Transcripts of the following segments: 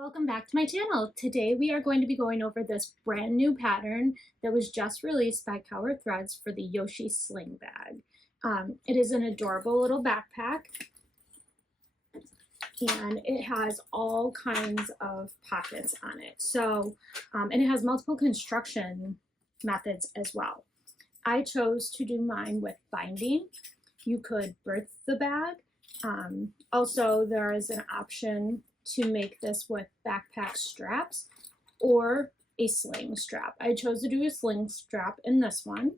Welcome back to my channel. Today we are going to be going over this brand new pattern that was just released by Kaur Threads for the Yoshi Sling bag. It is an adorable little backpack and it has all kinds of pockets on it. So, and it has multiple construction methods as well. I chose to do mine with binding. You could birth the bag. Also, there is an option to make this with backpack straps or a sling strap. I chose to do a sling strap in this one.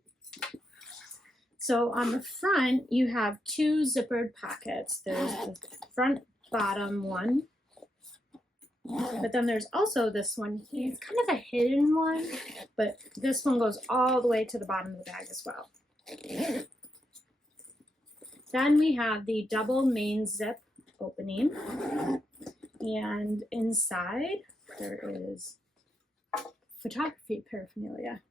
So on the front, you have two zippered pockets. There's the front bottom one, but then there's also this one here. It's kind of a hidden one, but this one goes all the way to the bottom of the bag as well. Then we have the double main zip opening. And inside there is photography paraphernalia.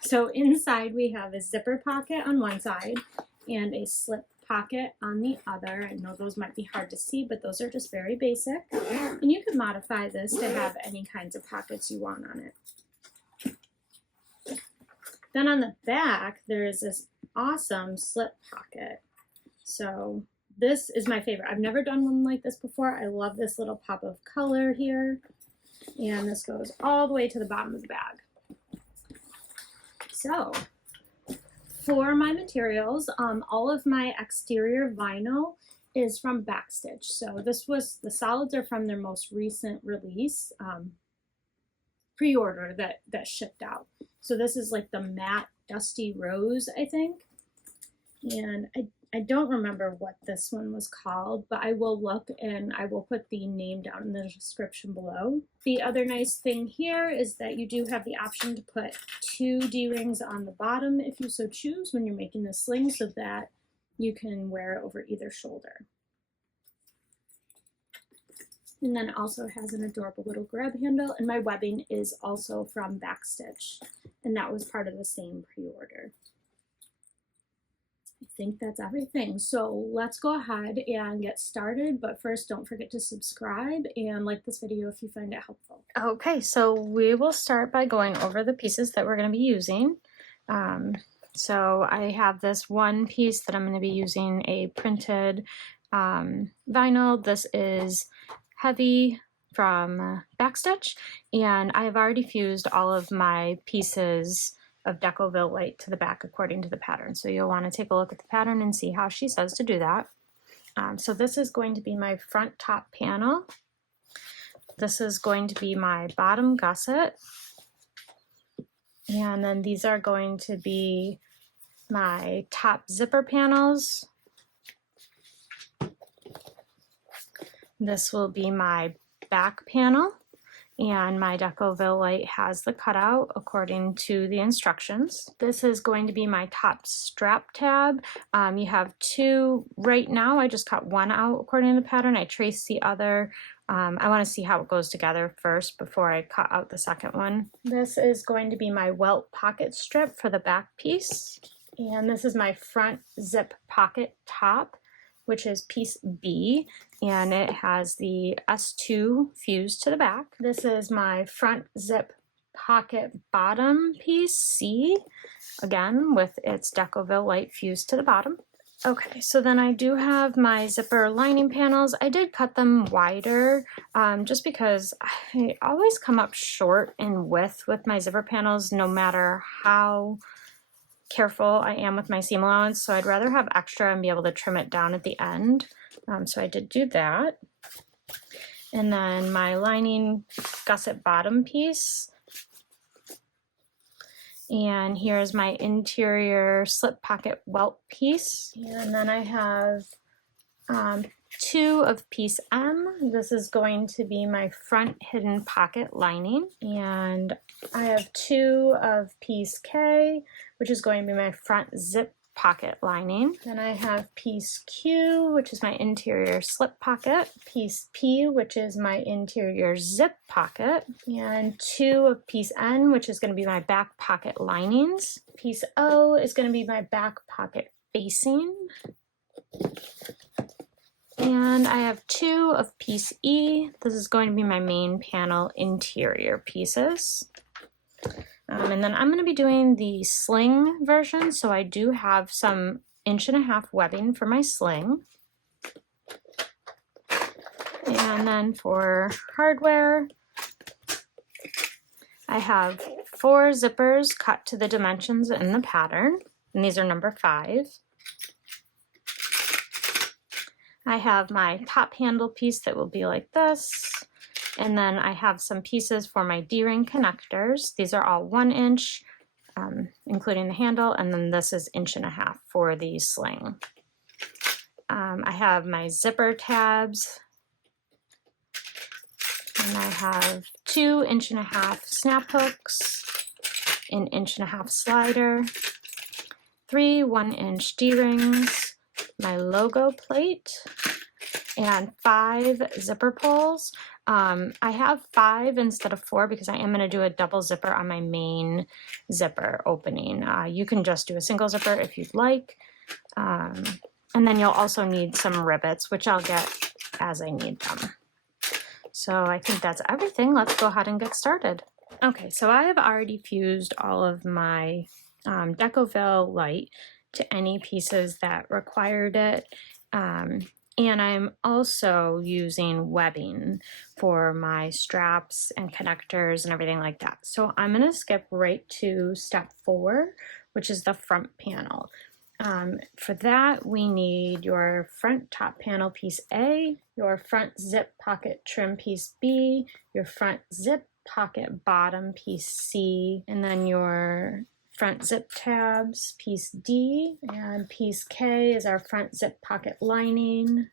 So inside we have a zipper pocket on one side and a slip pocket on the other. I know those might be hard to see, but those are just very basic. And you can modify this to have any kinds of pockets you want on it. Then on the back, there is this awesome slip pocket. So this is my favorite. I've never done one like this before. I love this little pop of color here. And this goes all the way to the bottom of the bag. So for my materials, all of my exterior vinyl is from Backstitch. So the solids are from their most recent release, pre-order that shipped out. So this is like the matte dusty rose, I think. And I don't remember what this one was called, but I will look and I will put the name down in the description below. The other nice thing here is that you do have the option to put two D-rings on the bottom if you so choose when you're making the sling, so that you can wear it over either shoulder. And then it also has an adorable little grab handle, and my webbing is also from Backstitch, and that was part of the same pre-order. I think that's everything. So let's go ahead and get started. But first, don't forget to subscribe and like this video if you find it helpful. Okay, so we will start by going over the pieces that we're going to be using. So I have this one piece that I'm going to be using a printed vinyl. This is heavy from Backstitch, and I've already fused all of my pieces of Decoville light to the back according to the pattern. So you'll want to take a look at the pattern and see how she says to do that. So this is going to be my front top panel. This is going to be my bottom gusset. And then these are going to be my top zipper panels. This will be my back panel. And my Decoville light has the cutout according to the instructions. This is going to be my top strap tab. You have two right now. I just cut one out according to the pattern. I traced the other. I want to see how it goes together first before I cut out the second one. This is going to be my welt pocket strip for the back piece. And this is my front zip pocket top, which is piece B, and it has the S2 fused to the back. This is my front zip pocket bottom piece C, again with its Decoville light fused to the bottom. Okay, so then I do have my zipper lining panels. I did cut them wider just because I always come up short in width with my zipper panels, no matter how careful I am with my seam allowance, so I'd rather have extra and be able to trim it down at the end. So I did do that. And then my lining gusset bottom piece. And here's my interior slip pocket welt piece. And then I have two of piece M. This is going to be my front hidden pocket lining. And I have two of piece K, which is going to be my front zip pocket lining. Then I have piece Q, which is my interior slip pocket. Piece P, which is my interior zip pocket. And two of piece N, which is going to be my back pocket linings. Piece O is going to be my back pocket facing. And I have 2 of piece E. This is going to be my main panel interior pieces. And then I'm going to be doing the sling version, so I do have some 1.5 inch webbing for my sling. And then for hardware, I have 4 zippers cut to the dimensions in the pattern, and these are number 5. I have my top handle piece that will be like this, and then I have some pieces for my D-ring connectors. These are all 1 inch, including the handle, and then this is 1.5 inch for the sling. I have my zipper tabs, and I have 2 1.5 inch snap hooks, an 1.5 inch slider, 3 1 inch D-rings, my logo plate, and 5 zipper pulls. I have 5 instead of 4 because I am going to do a double zipper on my main zipper opening. You can just do a single zipper if you'd like. And then you'll also need some rivets, which I'll get as I need them. So I think that's everything. Let's go ahead and get started. Okay, so I have already fused all of my Decoville light to any pieces that required it. And I'm also using webbing for my straps and connectors and everything like that. So I'm going to skip right to step 4, which is the front panel. For that, we need your front top panel piece A, your front zip pocket trim piece B, your front zip pocket bottom piece C, and then your front zip tabs piece D, and piece K is our front zip pocket lining.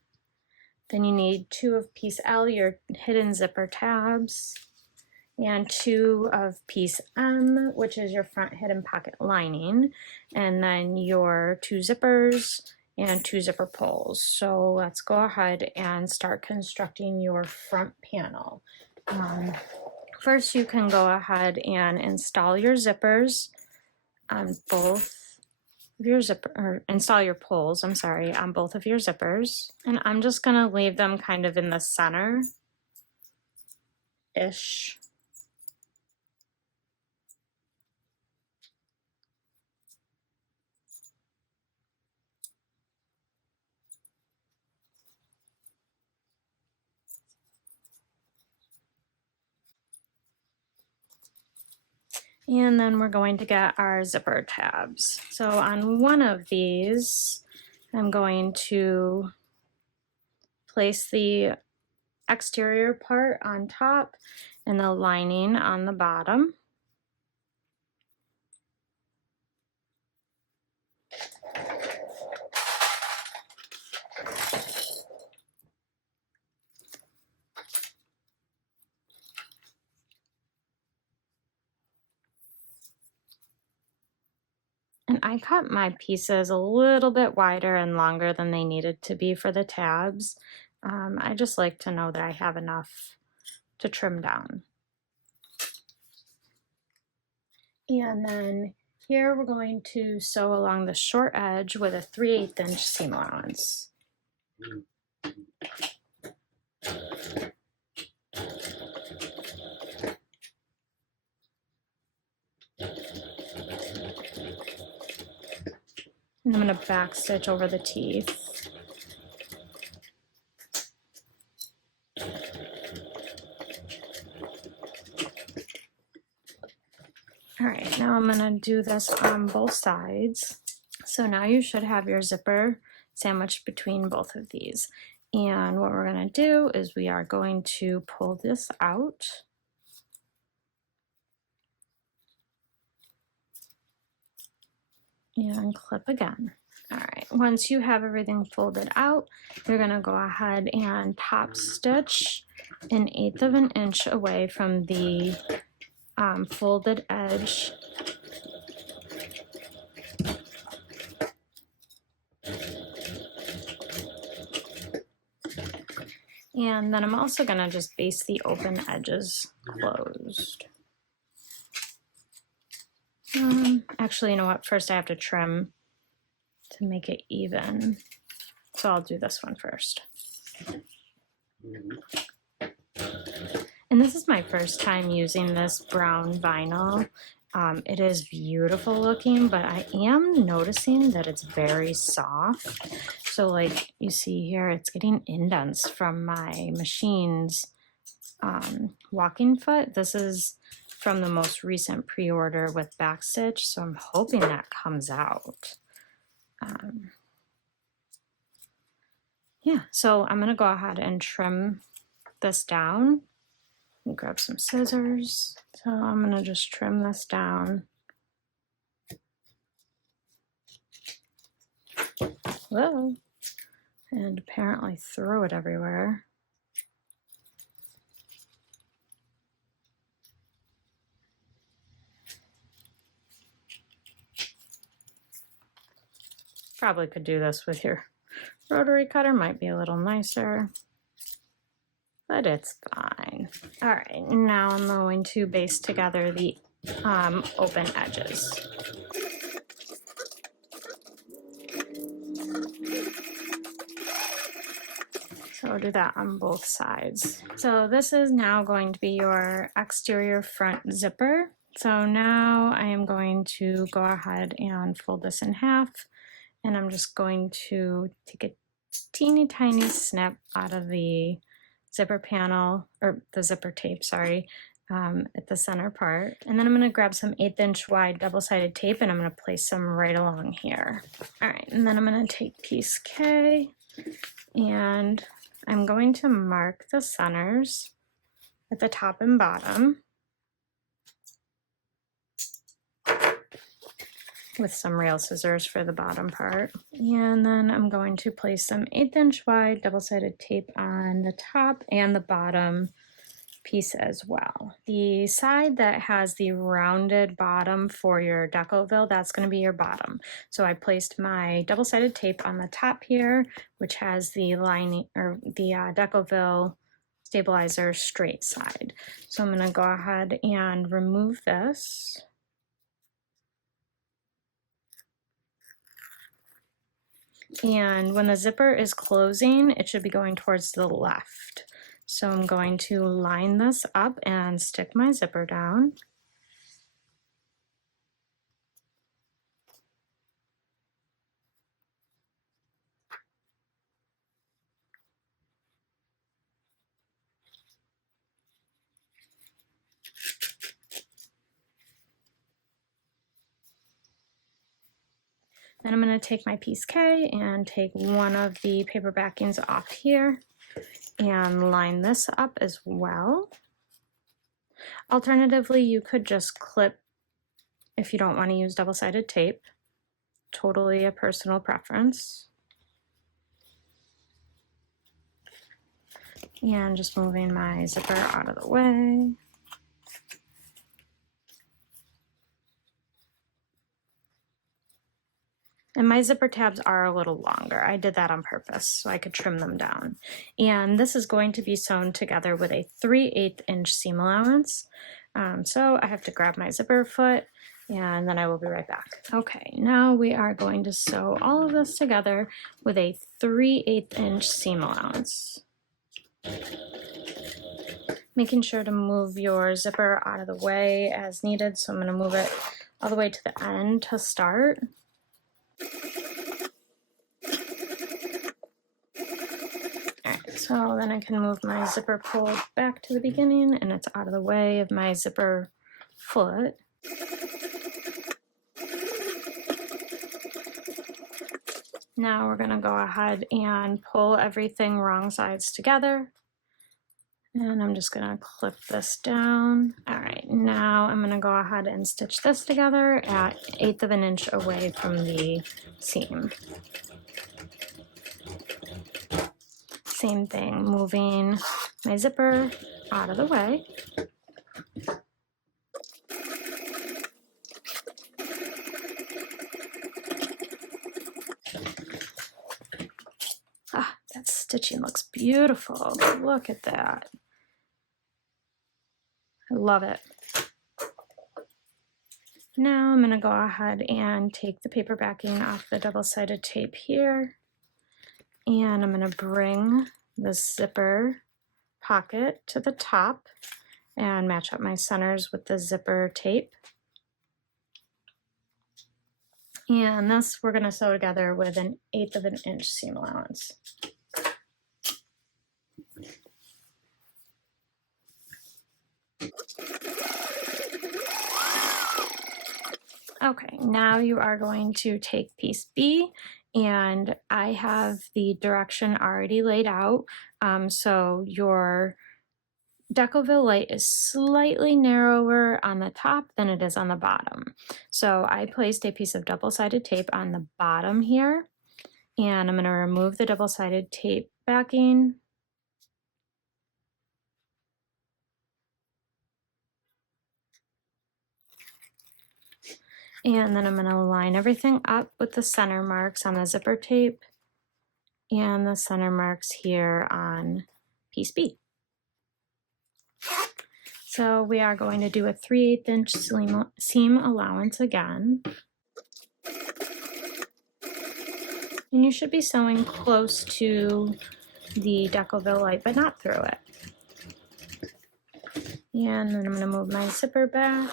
Then you need 2 of piece L, your hidden zipper tabs, and 2 of piece M, which is your front hidden pocket lining, and then your 2 zippers and 2 zipper pulls. So let's go ahead and start constructing your front panel. First, you can go ahead and install your zippers on both of your install your pulls, I'm sorry, on both of your zippers. And I'm just gonna leave them kind of in the center-ish. And then we're going to get our zipper tabs. So on one of these, I'm going to place the exterior part on top and the lining on the bottom. And I cut my pieces a little bit wider and longer than they needed to be for the tabs. I just like to know that I have enough to trim down. And then here we're going to sew along the short edge with a 3/8 inch seam allowance. And I'm going to backstitch over the teeth. All right, now I'm going to do this on both sides. So now you should have your zipper sandwiched between both of these. And what we're going to do is we are going to pull this out. And clip again. All right, once you have everything folded out, you're going to go ahead and top stitch 1/8 inch away from the folded edge. And then I'm also going to just baste the open edges closed. Actually, you know what? First I have to trim to make it even. So I'll do this one first. And this is my first time using this brown vinyl. It is beautiful looking, but I am noticing that it's very soft. So like you see here, it's getting indents from my machine's walking foot. This is from the most recent pre-order with Backstitch, so I'm hoping that comes out. Yeah, so I'm gonna go ahead and trim this down. Grab some scissors. So I'm gonna just trim this down. Whoa. And apparently throw it everywhere. Probably could do this with your rotary cutter, might be a little nicer, but it's fine. All right, now I'm going to baste together the open edges. So I'll do that on both sides. So this is now going to be your exterior front zipper. So now I am going to go ahead and fold this in half, and I'm just going to take a teeny tiny snip out of the zipper panel, or the zipper tape, sorry, at the center part. And then I'm gonna grab some 1/8 inch wide double-sided tape, and I'm gonna place some right along here. All right, and then I'm gonna take piece K, and I'm going to mark the centers at the top and bottom with some rail scissors for the bottom part. And then I'm going to place some 1/8 inch wide double-sided tape on the top and the bottom piece as well. The side that has the rounded bottom for your Decoville, that's going to be your bottom. So I placed my double-sided tape on the top here, which has the lining, or the Decoville stabilizer straight side. So I'm going to go ahead and remove this. And when the zipper is closing, it should be going towards the left. So I'm going to line this up and stick my zipper down. Then I'm going to take my piece K and take one of the paper backings off here and line this up as well. Alternatively, you could just clip if you don't want to use double-sided tape. Totally a personal preference. And just moving my zipper out of the way. And my zipper tabs are a little longer. I did that on purpose so I could trim them down. And this is going to be sewn together with a 3/8 inch seam allowance. So I have to grab my zipper foot, and then I will be right back. Okay, now we are going to sew all of this together with a 3/8 inch seam allowance. Making sure to move your zipper out of the way as needed. So I'm going to move it all the way to the end to start. Alright, so then I can move my zipper pull back to the beginning, and it's out of the way of my zipper foot. Now we're going to go ahead and pull everything wrong sides together. And I'm just going to clip this down. All right, now I'm going to go ahead and stitch this together at 1/8 of an inch away from the seam. Same thing, moving my zipper out of the way. Ah, that stitching looks beautiful. Look at that. I love it. Now I'm going to go ahead and take the paper backing off the double-sided tape here, and I'm going to bring this zipper pocket to the top and match up my centers with the zipper tape. And this we're going to sew together with 1/8 of an inch seam allowance. Okay, now you are going to take piece B, and I have the direction already laid out. So your Decoville light is slightly narrower on the top than it is on the bottom. So I placed a piece of double-sided tape on the bottom here, and I'm going to remove the double-sided tape backing. And then I'm going to line everything up with the center marks on the zipper tape and the center marks here on piece B. So we are going to do a 3/8 inch seam allowance again. And you should be sewing close to the Decoville light, but not through it. And then I'm going to move my zipper back.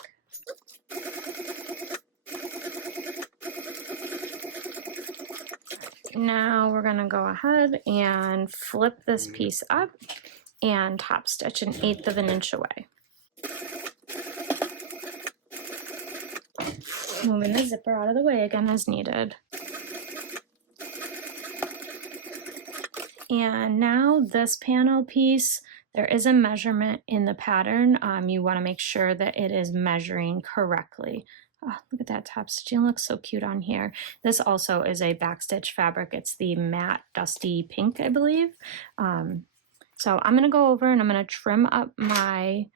Now we're going to go ahead and flip this piece up and top stitch 1/8 of an inch away. Moving the zipper out of the way again as needed. And now this panel piece, there is a measurement in the pattern. You want to make sure that it is measuring correctly. Oh, look at that top stitching, it looks so cute on here. This also is a Backstitch fabric. It's the matte dusty pink, I believe. So I'm going to go over and I'm going to trim up my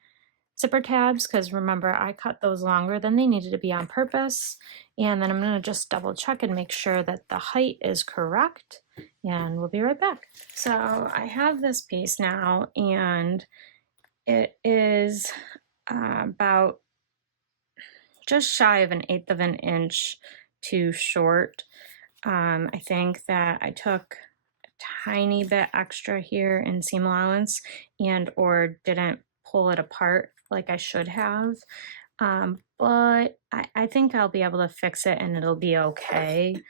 zipper tabs, because remember I cut those longer than they needed to be on purpose. And then I'm going to just double check and make sure that the height is correct, and we'll be right back. So I have this piece now, and it is about just shy of 1/8 of an inch too short. I think that I took a tiny bit extra here in seam allowance and or didn't pull it apart like I should have. But I think I'll be able to fix it and it'll be okay.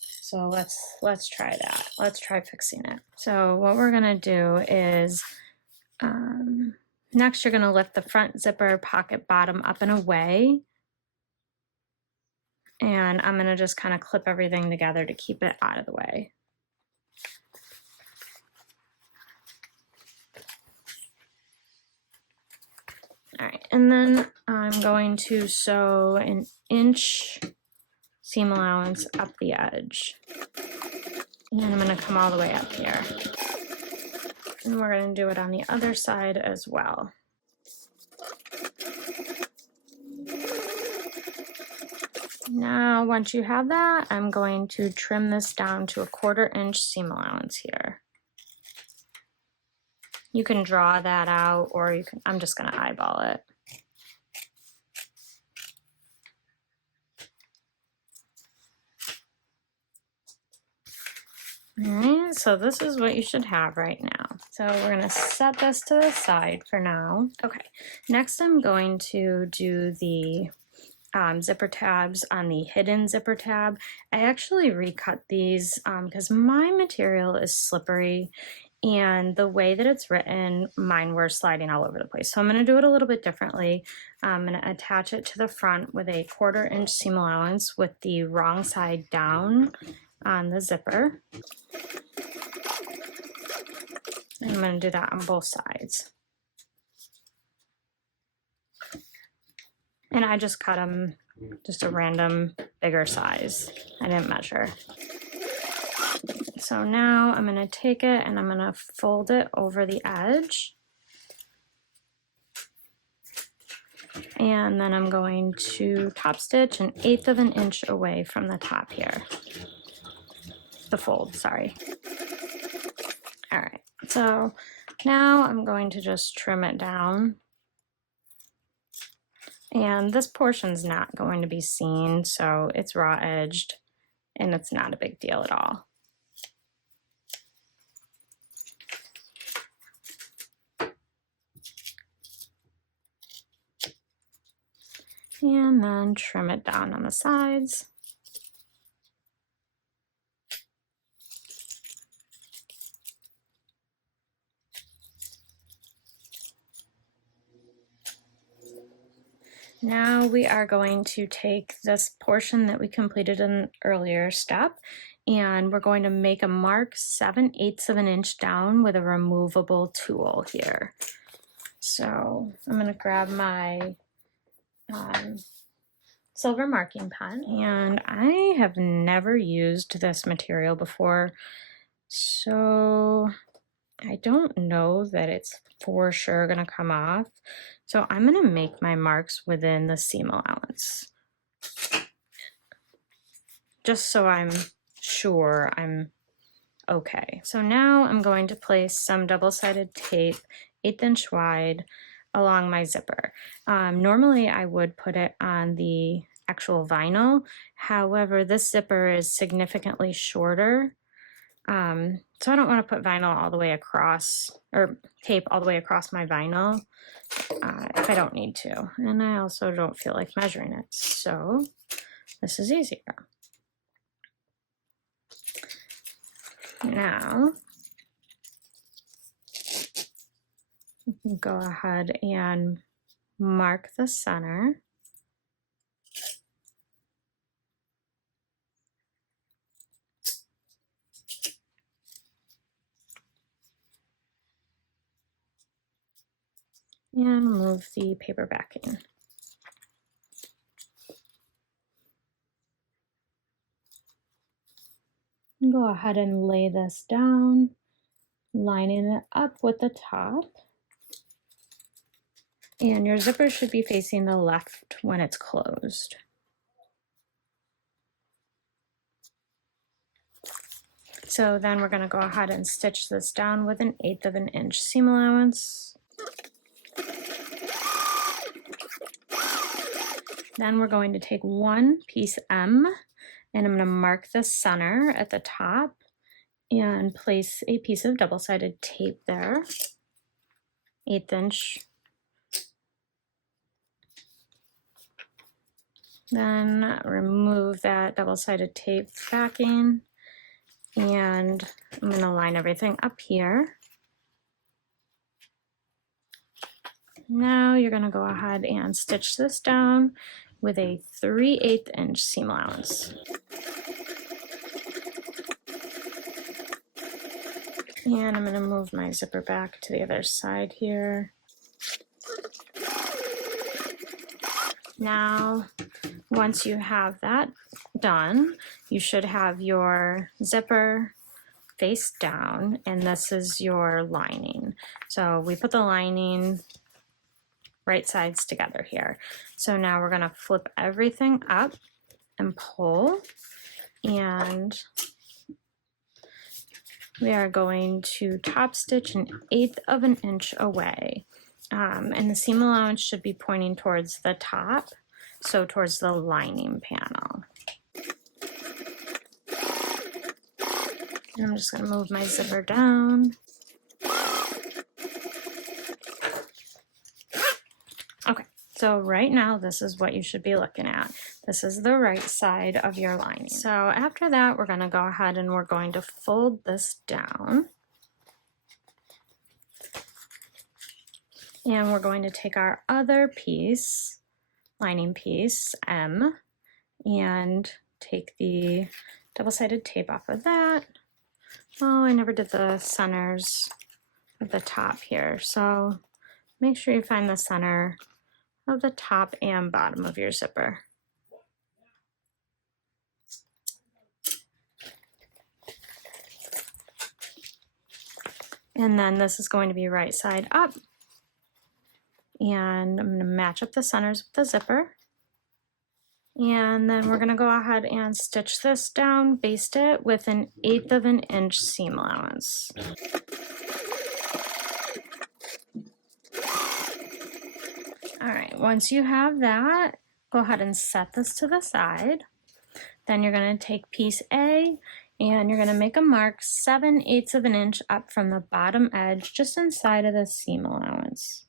So let's try that. Let's try fixing it. So what we're gonna do is next you're gonna lift the front zipper pocket bottom up and away. And I'm gonna just kind of clip everything together to keep it out of the way. All right, and then I'm going to sew 1 inch seam allowance up the edge. And I'm gonna come all the way up here. And we're gonna do it on the other side as well. Now, once you have that, I'm going to trim this down to a 1/4 inch seam allowance here. You can draw that out, or you can, I'm just gonna eyeball it. All right, so this is what you should have right now. So we're gonna set this to the side for now. Okay, next I'm going to do the zipper tabs on the hidden zipper tab. I actually recut these because my material is slippery, and the way that it's written, mine were sliding all over the place. So I'm going to do it a little bit differently. I'm going to attach it to the front with a 1/4 inch seam allowance with the wrong side down on the zipper. And I'm going to do that on both sides. And I just cut them just a random bigger size. I didn't measure. So now I'm going to take it and I'm going to fold it over the edge. And then I'm going to top stitch 1/8 of an inch away from the top here. The fold, sorry. All right, so now I'm going to just trim it down. And this portion's not going to be seen, so it's raw edged and it's not a big deal at all. And then trim it down on the sides. Now we are going to take this portion that we completed in an earlier step, and we're going to make a mark 7/8 of an inch down with a removable tool here. So I'm going to grab my silver marking pen, and I have never used this material before, so I don't know that it's for sure going to come off. So I'm going to make my marks within the seam allowance, just so I'm sure I'm okay. So now I'm going to place some double-sided tape 1/8 inch wide along my zipper. Normally I would put it on the actual vinyl. However, this zipper is significantly shorter. So I don't want to put vinyl all the way across, or tape all the way across my vinyl if I don't need to. And I also don't feel like measuring it. So this is easier. Now, you can go ahead and mark the center. And move the paper backing. Go ahead and lay this down, lining it up with the top. And your zipper should be facing the left when it's closed. So then we're going to go ahead and stitch this down with 1/8 of an inch seam allowance. Then we're going to take one piece M, and I'm going to mark the center at the top and place a piece of double-sided tape there, 1/8 inch. Then remove that double-sided tape backing, and I'm going to line everything up here. Now you're going to go ahead and stitch this down with a 3/8 inch seam allowance. And I'm going to move my zipper back to the other side here. Now, once you have that done, you should have your zipper face down, and this is your lining. So we put the lining right sides together here. So now we're going to flip everything up and pull, and we are going to top stitch 1/8 of an inch away. And the seam allowance should be pointing towards the top, so towards the lining panel. And I'm just going to move my zipper down. Okay, so right now this is what you should be looking at. This is the right side of your lining. So after that, we're going to go ahead and we're going to fold this down. And we're going to take our other piece, lining piece, M, and take the double-sided tape off of that. Oh, I never did the centers of the top here. So make sure you find the center of the top and bottom of your zipper. And then this is going to be right side up. And I'm going to match up the centers with the zipper. And then we're going to go ahead and stitch this down, baste it with 1/8 of an inch seam allowance. All right, once you have that, go ahead and set this to the side. Then you're going to take piece A, and you're going to make a mark 7/8 of an inch up from the bottom edge, just inside of the seam allowance.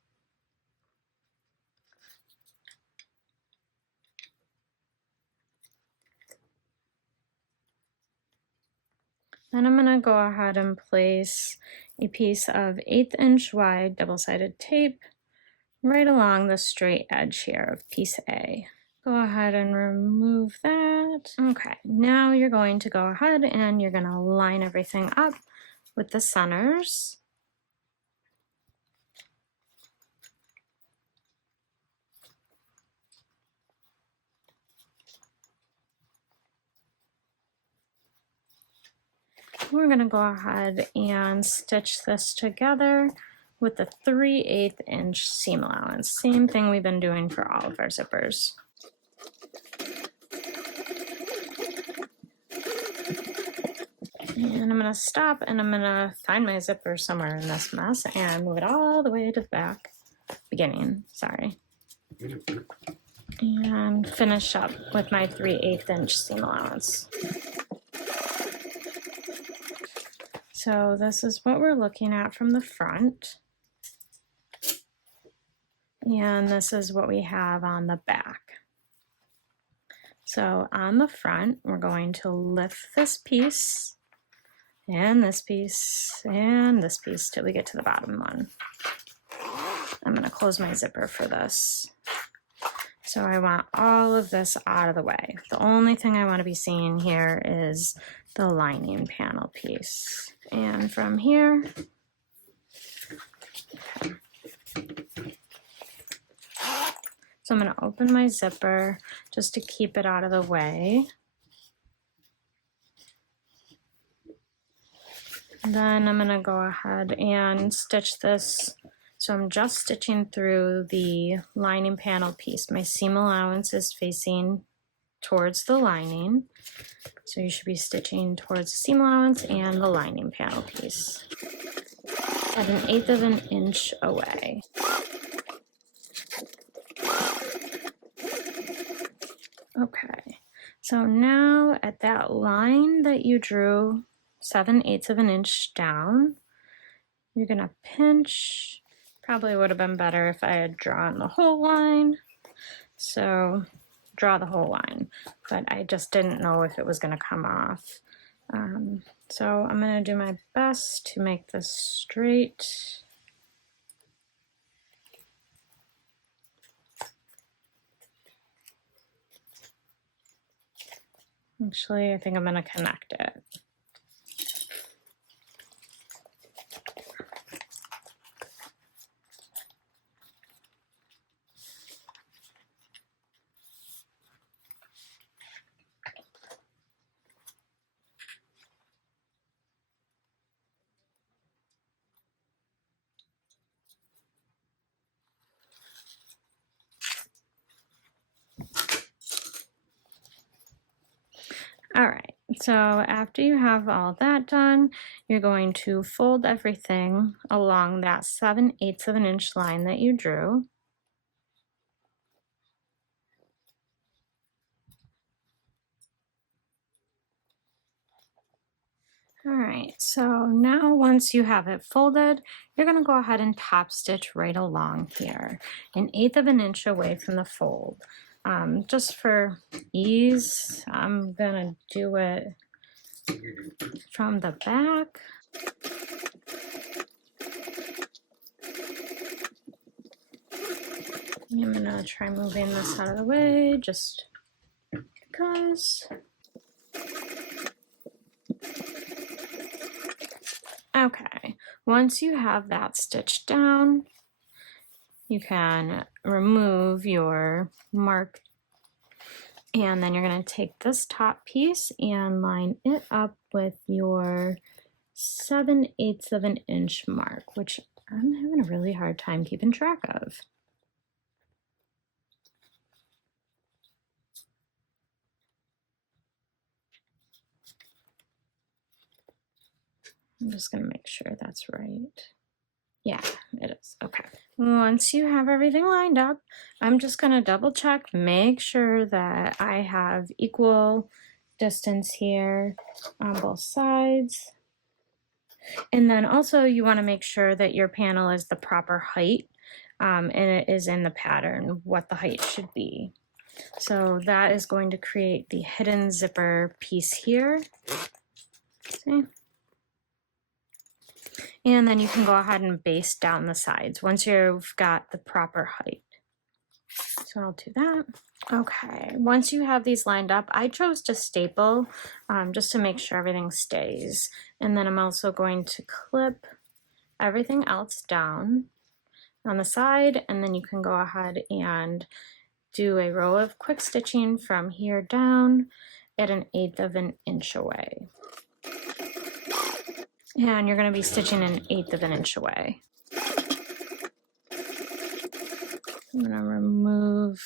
Then I'm gonna go ahead and place a piece of 1/8 inch wide double-sided tape right along the straight edge here of piece A. Go ahead and remove that. Okay, now you're going to go ahead and you're gonna line everything up with the centers. We're gonna go ahead and stitch this together with the 3/8 inch seam allowance. Same thing we've been doing for all of our zippers. And I'm gonna stop and I'm gonna find my zipper somewhere in this mess and move it all the way to the back, beginning, sorry. And finish up with my 3/8 inch seam allowance. So this is what we're looking at from the front. And this is what we have on the back. So on the front, we're going to lift this piece and this piece and this piece till we get to the bottom one. I'm going to close my zipper for this. So I want all of this out of the way. The only thing I want to be seeing here is the lining panel piece. And from here, okay. So I'm going to open my zipper just to keep it out of the way. Then I'm going to go ahead and stitch this. So I'm just stitching through the lining panel piece. My seam allowance is facing towards the lining. So you should be stitching towards the seam allowance and the lining panel piece at 1/8 of an inch away. Okay, so now at that line that you drew 7/8 of an inch down, you're gonna pinch. Probably would have been better if I had drawn the whole line. So draw the whole line, but I just didn't know if it was gonna come off. So I'm gonna do my best to make this straight. Actually, I think I'm gonna connect it. All right, so after you have all that done, you're going to fold everything along that 7/8 of an inch line that you drew. All right, so now once you have it folded, you're gonna go ahead and top stitch right along here, 1/8 of an inch away from the fold. Just for ease, I'm gonna do it from the back. I'm gonna try moving this out of the way just because. Okay, once you have that stitched down, you can remove your mark, and then you're going to take this top piece and line it up with your 7/8 of an inch mark, which I'm having a really hard time keeping track of. I'm just going to make sure that's right. Yeah, it is. Okay. Once you have everything lined up, I'm just going to double check, make sure that I have equal distance here on both sides. And then also you want to make sure that your panel is the proper height and it is in the pattern what the height should be. So that is going to create the hidden zipper piece here. See? And then you can go ahead and baste down the sides once you've got the proper height. So I'll do that. Okay, once you have these lined up, I chose to staple just to make sure everything stays. And then I'm also going to clip everything else down on the side, and then you can go ahead and do a row of quick stitching from here down at 1/8 of an inch away. And you're going to be stitching 1/8 of an inch away. I'm going to remove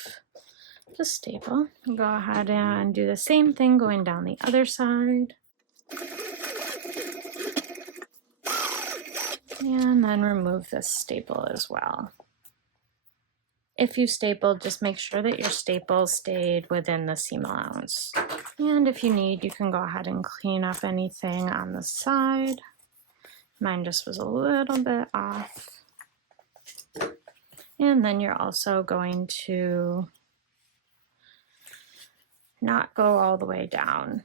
the staple. Go ahead and do the same thing going down the other side. And then remove this staple as well. If you stapled, just make sure that your staple stayed within the seam allowance. And if you need, you can go ahead and clean up anything on the side. Mine just was a little bit off. And then you're also going to not go all the way down.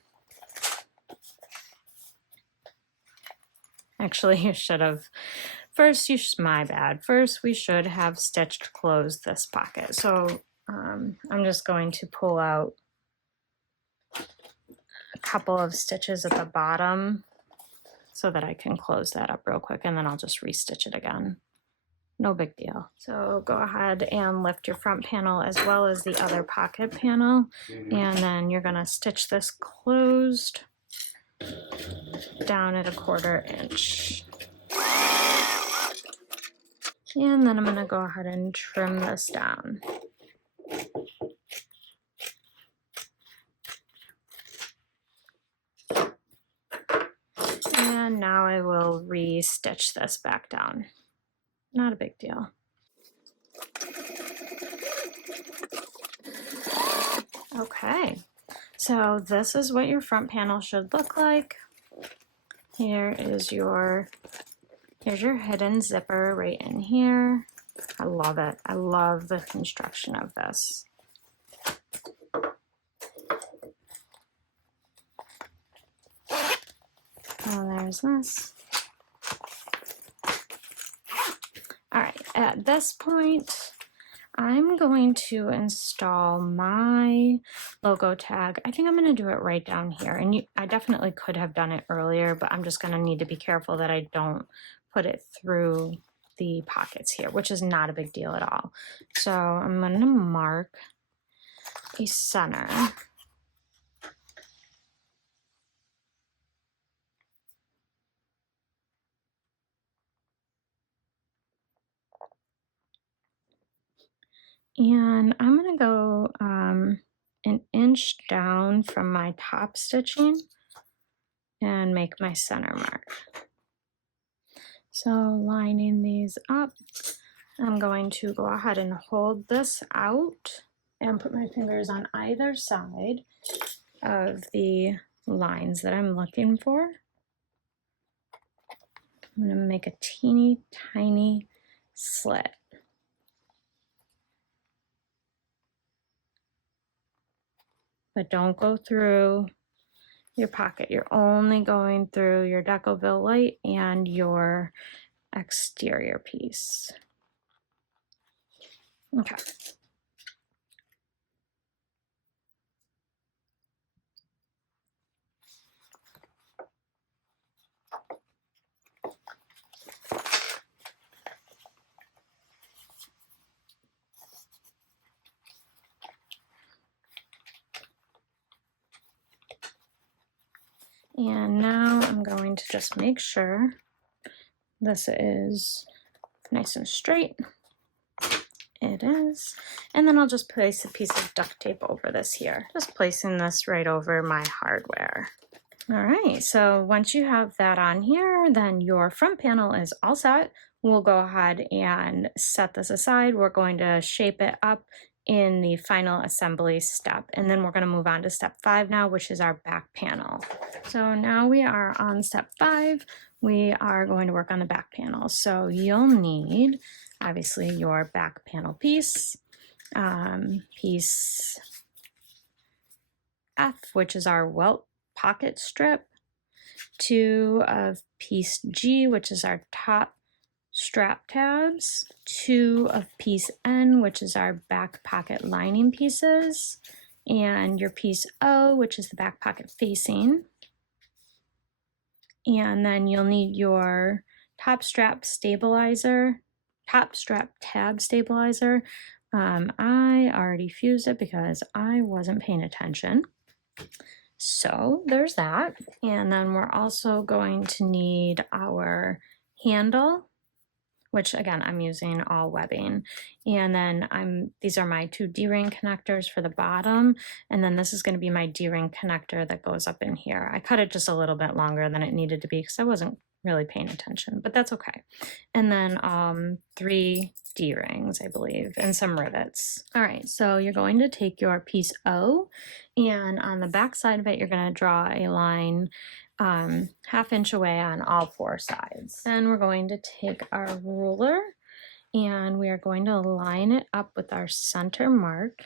Actually, you should have. First, my bad. First, we should have stitched closed this pocket. So I'm just going to pull out a couple of stitches at the bottom so that I can close that up real quick, and then I'll just restitch it again. No big deal. So go ahead and lift your front panel as well as the other pocket panel, and then you're going to stitch this closed down at 1/4 inch. And then I'm going to go ahead and trim this down. And now I will re-stitch this back down. Not a big deal. Okay, so this is what your front panel should look like. Here's your hidden zipper right in here. I love it. I love the construction of this. Oh, there's this. All right, at this point, I'm going to install my logo tag. I think I'm going to do it right down here. And I definitely could have done it earlier, but I'm just going to need to be careful that I don't put it through the pockets here, which is not a big deal at all. So I'm going to mark a center. And I'm going to go 1 inch down from my top stitching and make my center mark. So lining these up, I'm going to go ahead and hold this out and put my fingers on either side of the lines that I'm looking for. I'm going to make a teeny tiny slit. But don't go through your pocket. You're only going through your Decoville light and your exterior piece. Okay. And now I'm going to just make sure this is nice and straight. It is. And then I'll just place a piece of duct tape over this here. Just placing this right over my hardware. All right, so once you have that on here, then your front panel is all set. We'll go ahead and set this aside. We're going to shape it up in the final assembly step, and then we're going to move on to step 5 now, which is our back panel. So now we are on step 5. We are going to work on the back panel. So you'll need obviously your back panel piece, piece F, which is our welt pocket strip, 2 of piece G, which is our top strap tabs, 2 of piece N, which is our back pocket lining pieces, and your piece O, which is the back pocket facing. And then you'll need your top strap tab stabilizer. I already fused it because I wasn't paying attention. So there's that. And then we're also going to need our handle, which again, I'm using all webbing. And then these are my 2 D-ring connectors for the bottom. And then this is going to be my D-ring connector that goes up in here. I cut it just a little bit longer than it needed to be because I wasn't really paying attention, but that's okay. And then 3 D-rings, I believe, and some rivets. All right, so you're going to take your piece O, and on the back side of it, you're going to draw a line 1/2 inch away on all 4 sides. Then we're going to take our ruler and we are going to line it up with our center mark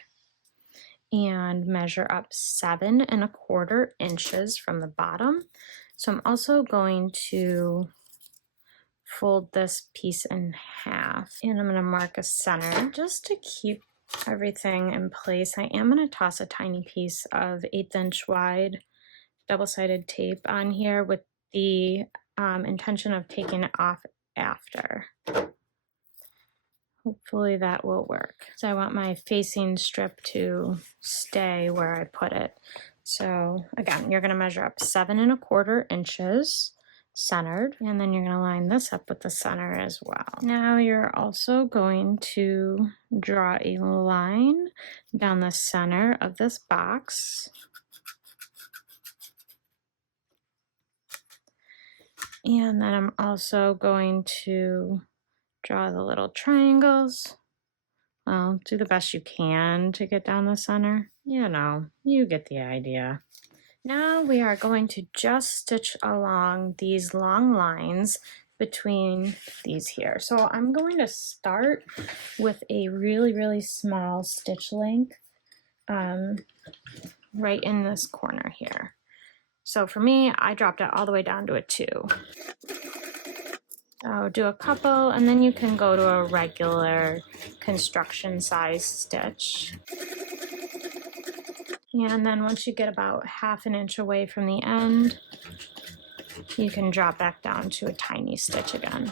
and measure up 7 1/4 inches from the bottom. So I'm also going to fold this piece in half and I'm going to mark a center just to keep everything in place. I am going to toss a tiny piece of 1/8 inch wide double-sided tape on here with the intention of taking it off after. Hopefully that will work. So I want my facing strip to stay where I put it. So again, you're going to measure up 7 1/4 inches centered, and then you're going to line this up with the center as well. Now you're also going to draw a line down the center of this box. And then I'm also going to draw the little triangles. Well, do the best you can to get down the center. You know, you get the idea. Now we are going to just stitch along these long lines between these here. So I'm going to start with a really, really small stitch length right in this corner here. So for me, I dropped it all the way down to a 2. So do a couple, and then you can go to a regular construction size stitch. And then once you get about 1/2 inch away from the end, you can drop back down to a tiny stitch again.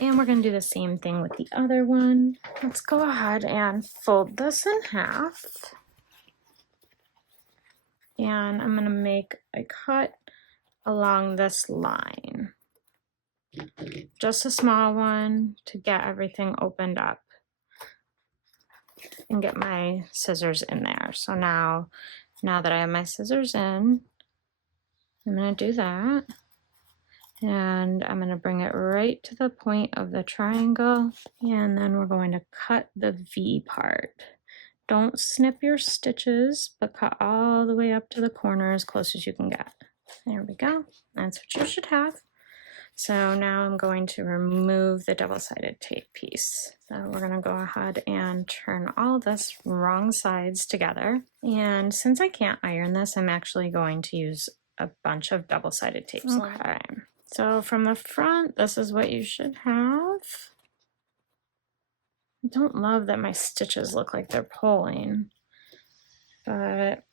And we're going to do the same thing with the other one. Let's go ahead and fold this in half. And I'm going to make a cut along this line. Just a small one to get everything opened up and get my scissors in there. So now that I have my scissors in, I'm going to do that. And I'm going to bring it right to the point of the triangle. And then we're going to cut the V part. Don't snip your stitches, but cut all the way up to the corner as close as you can get. There we go. That's what you should have. So now I'm going to remove the double-sided tape piece. So we're going to go ahead and turn all this wrong sides together. And since I can't iron this, I'm actually going to use a bunch of double-sided tape. Okay. So from the front, this is what you should have. I don't love that my stitches look like they're pulling, but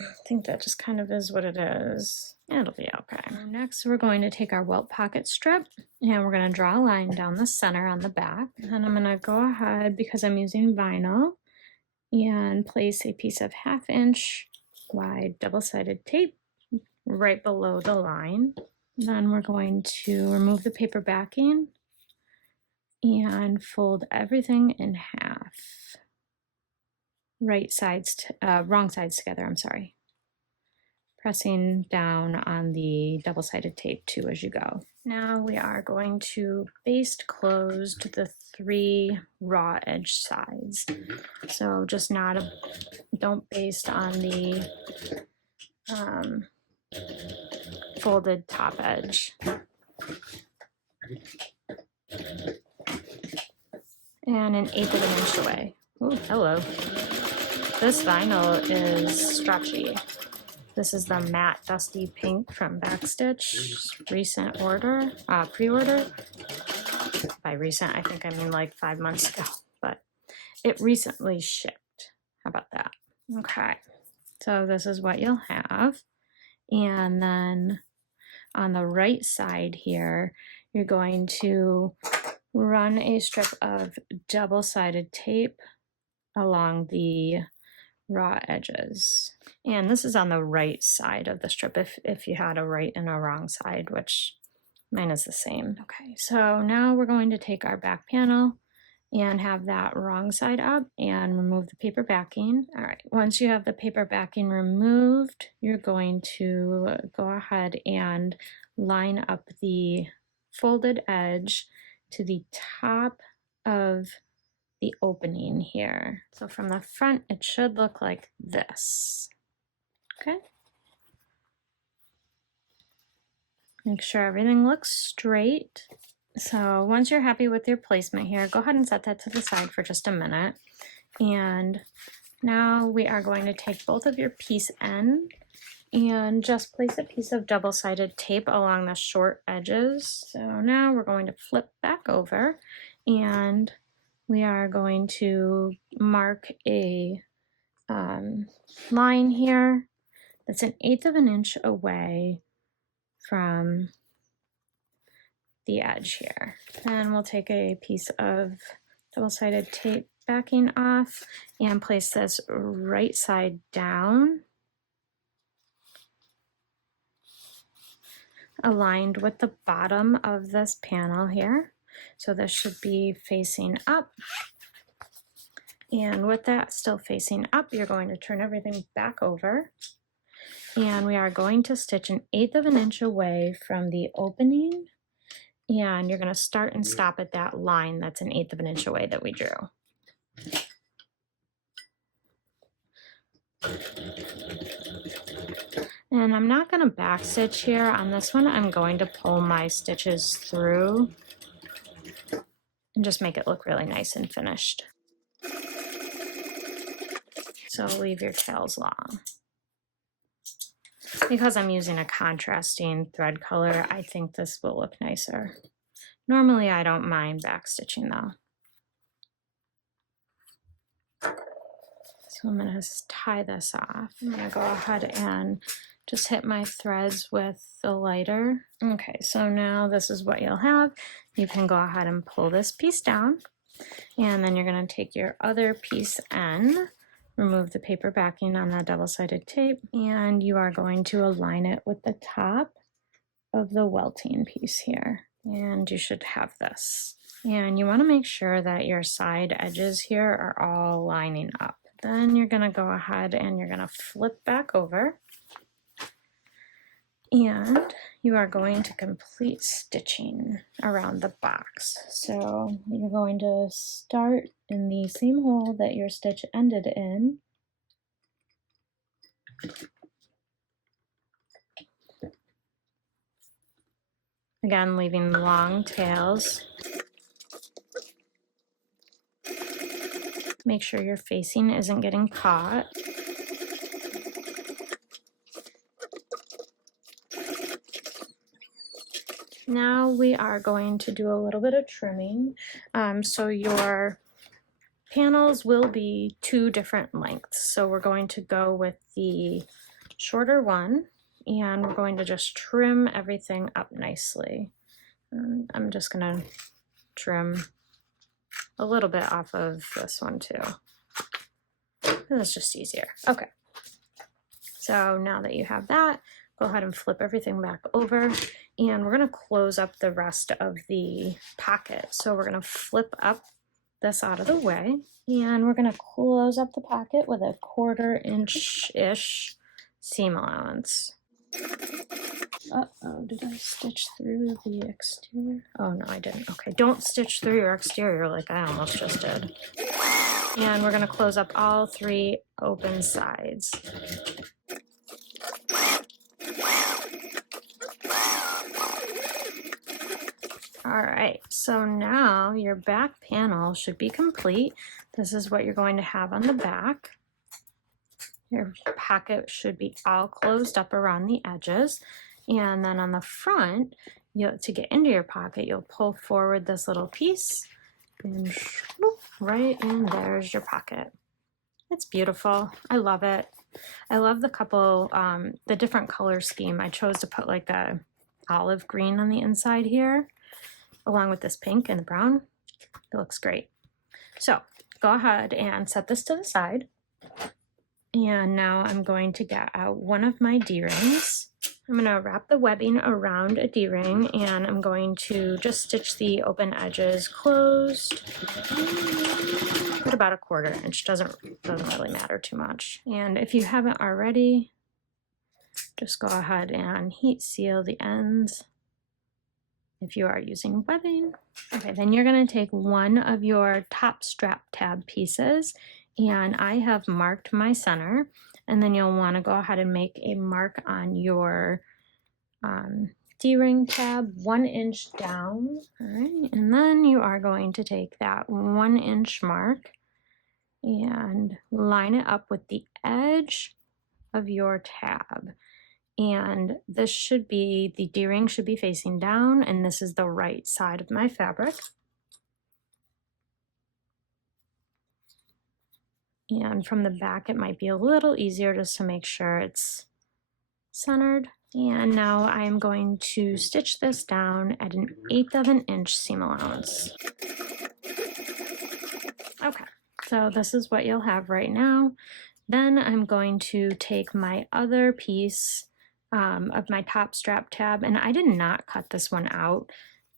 I think that just kind of is what it is. It'll be okay. Next, we're going to take our welt pocket strip and we're going to draw a line down the center on the back. And I'm going to go ahead, because I'm using vinyl, and place a piece of 1/2 inch wide double-sided tape right below the line. Then we're going to remove the paper backing and fold everything in half. Wrong sides together, I'm sorry. Pressing down on the double-sided tape too as you go. Now we are going to baste closed the 3 raw edge sides. So just don't baste on the folded top edge. And 1/8 of an inch away. Oh, hello. This vinyl is stretchy. This is the matte dusty pink from Backstitch, recent order, pre-order. By recent, I think I mean like 5 months ago, but it recently shipped. How about that? Okay, so this is what you'll have. And then on the right side here, you're going to run a strip of double-sided tape along the raw edges. And this is on the right side of the strip if you had a right and a wrong side, which mine is the same. Okay, so now we're going to take our back panel and have that wrong side up and remove the paper backing. All right, once you have the paper backing removed, you're going to go ahead and line up the folded edge to the top of the opening here. So from the front, it should look like this. Okay. Make sure everything looks straight. So once you're happy with your placement here, go ahead and set that to the side for just a minute. And now we are going to take both of your piece end and just place a piece of double-sided tape along the short edges. So now we're going to flip back over and we are going to mark a line here that's 1/8 of an inch away from the edge here. Then we'll take a piece of double-sided tape backing off and place this right side down, aligned with the bottom of this panel here. So this should be facing up. And with that still facing up, you're going to turn everything back over. And we are going to stitch 1/8 of an inch away from the opening. And you're going to start and stop at that line that's 1/8 of an inch away that we drew. And I'm not going to backstitch here. On this one, I'm going to pull my stitches through and just make it look really nice and finished. So leave your tails long. Because I'm using a contrasting thread color, I think this will look nicer. Normally I don't mind backstitching though. So I'm gonna tie this off. I'm gonna go ahead and just hit my threads with the lighter. Okay, so now this is what you'll have. You can go ahead and pull this piece down, and then you're gonna take your other piece end, remove the paper backing on that double-sided tape, and you are going to align it with the top of the welting piece here. And you should have this. And you want to make sure that your side edges here are all lining up. Then you're going to go ahead and you're going to flip back over. And you are going to complete stitching around the box. So you're going to start in the same hole that your stitch ended in. Again, leaving long tails. Make sure your facing isn't getting caught. Now we are going to do a little bit of trimming. So your panels will be 2 different lengths. So we're going to go with the shorter one, and we're going to just trim everything up nicely. I'm just gonna trim a little bit off of this one too. That's just easier. Okay. So now that you have that, go ahead and flip everything back over, and we're gonna close up the rest of the pocket. So we're gonna flip up this out of the way, and we're gonna close up the pocket with a 1/4 inch-ish seam allowance. Uh-oh, did I stitch through the exterior? Oh, no, I didn't. Okay, don't stitch through your exterior like I almost just did. And we're gonna close up all 3 open sides. All right, so now your back panel should be complete. This is what you're going to have on the back. Your pocket should be all closed up around the edges. And then on the front, to get into your pocket, you'll pull forward this little piece and swoop, right in there's your pocket. It's beautiful. I love it. I love the different color scheme. I chose to put like a olive green on the inside here, along with this pink and the brown. It looks great. So go ahead and set this to the side. And now I'm going to get out one of my D-rings. I'm going to wrap the webbing around a D-ring, and I'm going to just stitch the open edges closed at about 1/4 inch. Doesn't really matter too much. And if you haven't already, just go ahead and heat seal the ends if you are using webbing. Okay, then you're going to take one of your top strap tab pieces, and I have marked my center, and then you'll want to go ahead and make a mark on your D-ring tab 1 inch down. All right, and then you are going to take that 1 inch mark and line it up with the edge of your tab. And this should be, the D-ring should be facing down, and this is the right side of my fabric. And from the back, it might be a little easier just to make sure it's centered. And now I'm going to stitch this down at 1/8 of an inch seam allowance. Okay, so this is what you'll have right now. Then I'm going to take my other piece of my top strap tab, and I did not cut this one out.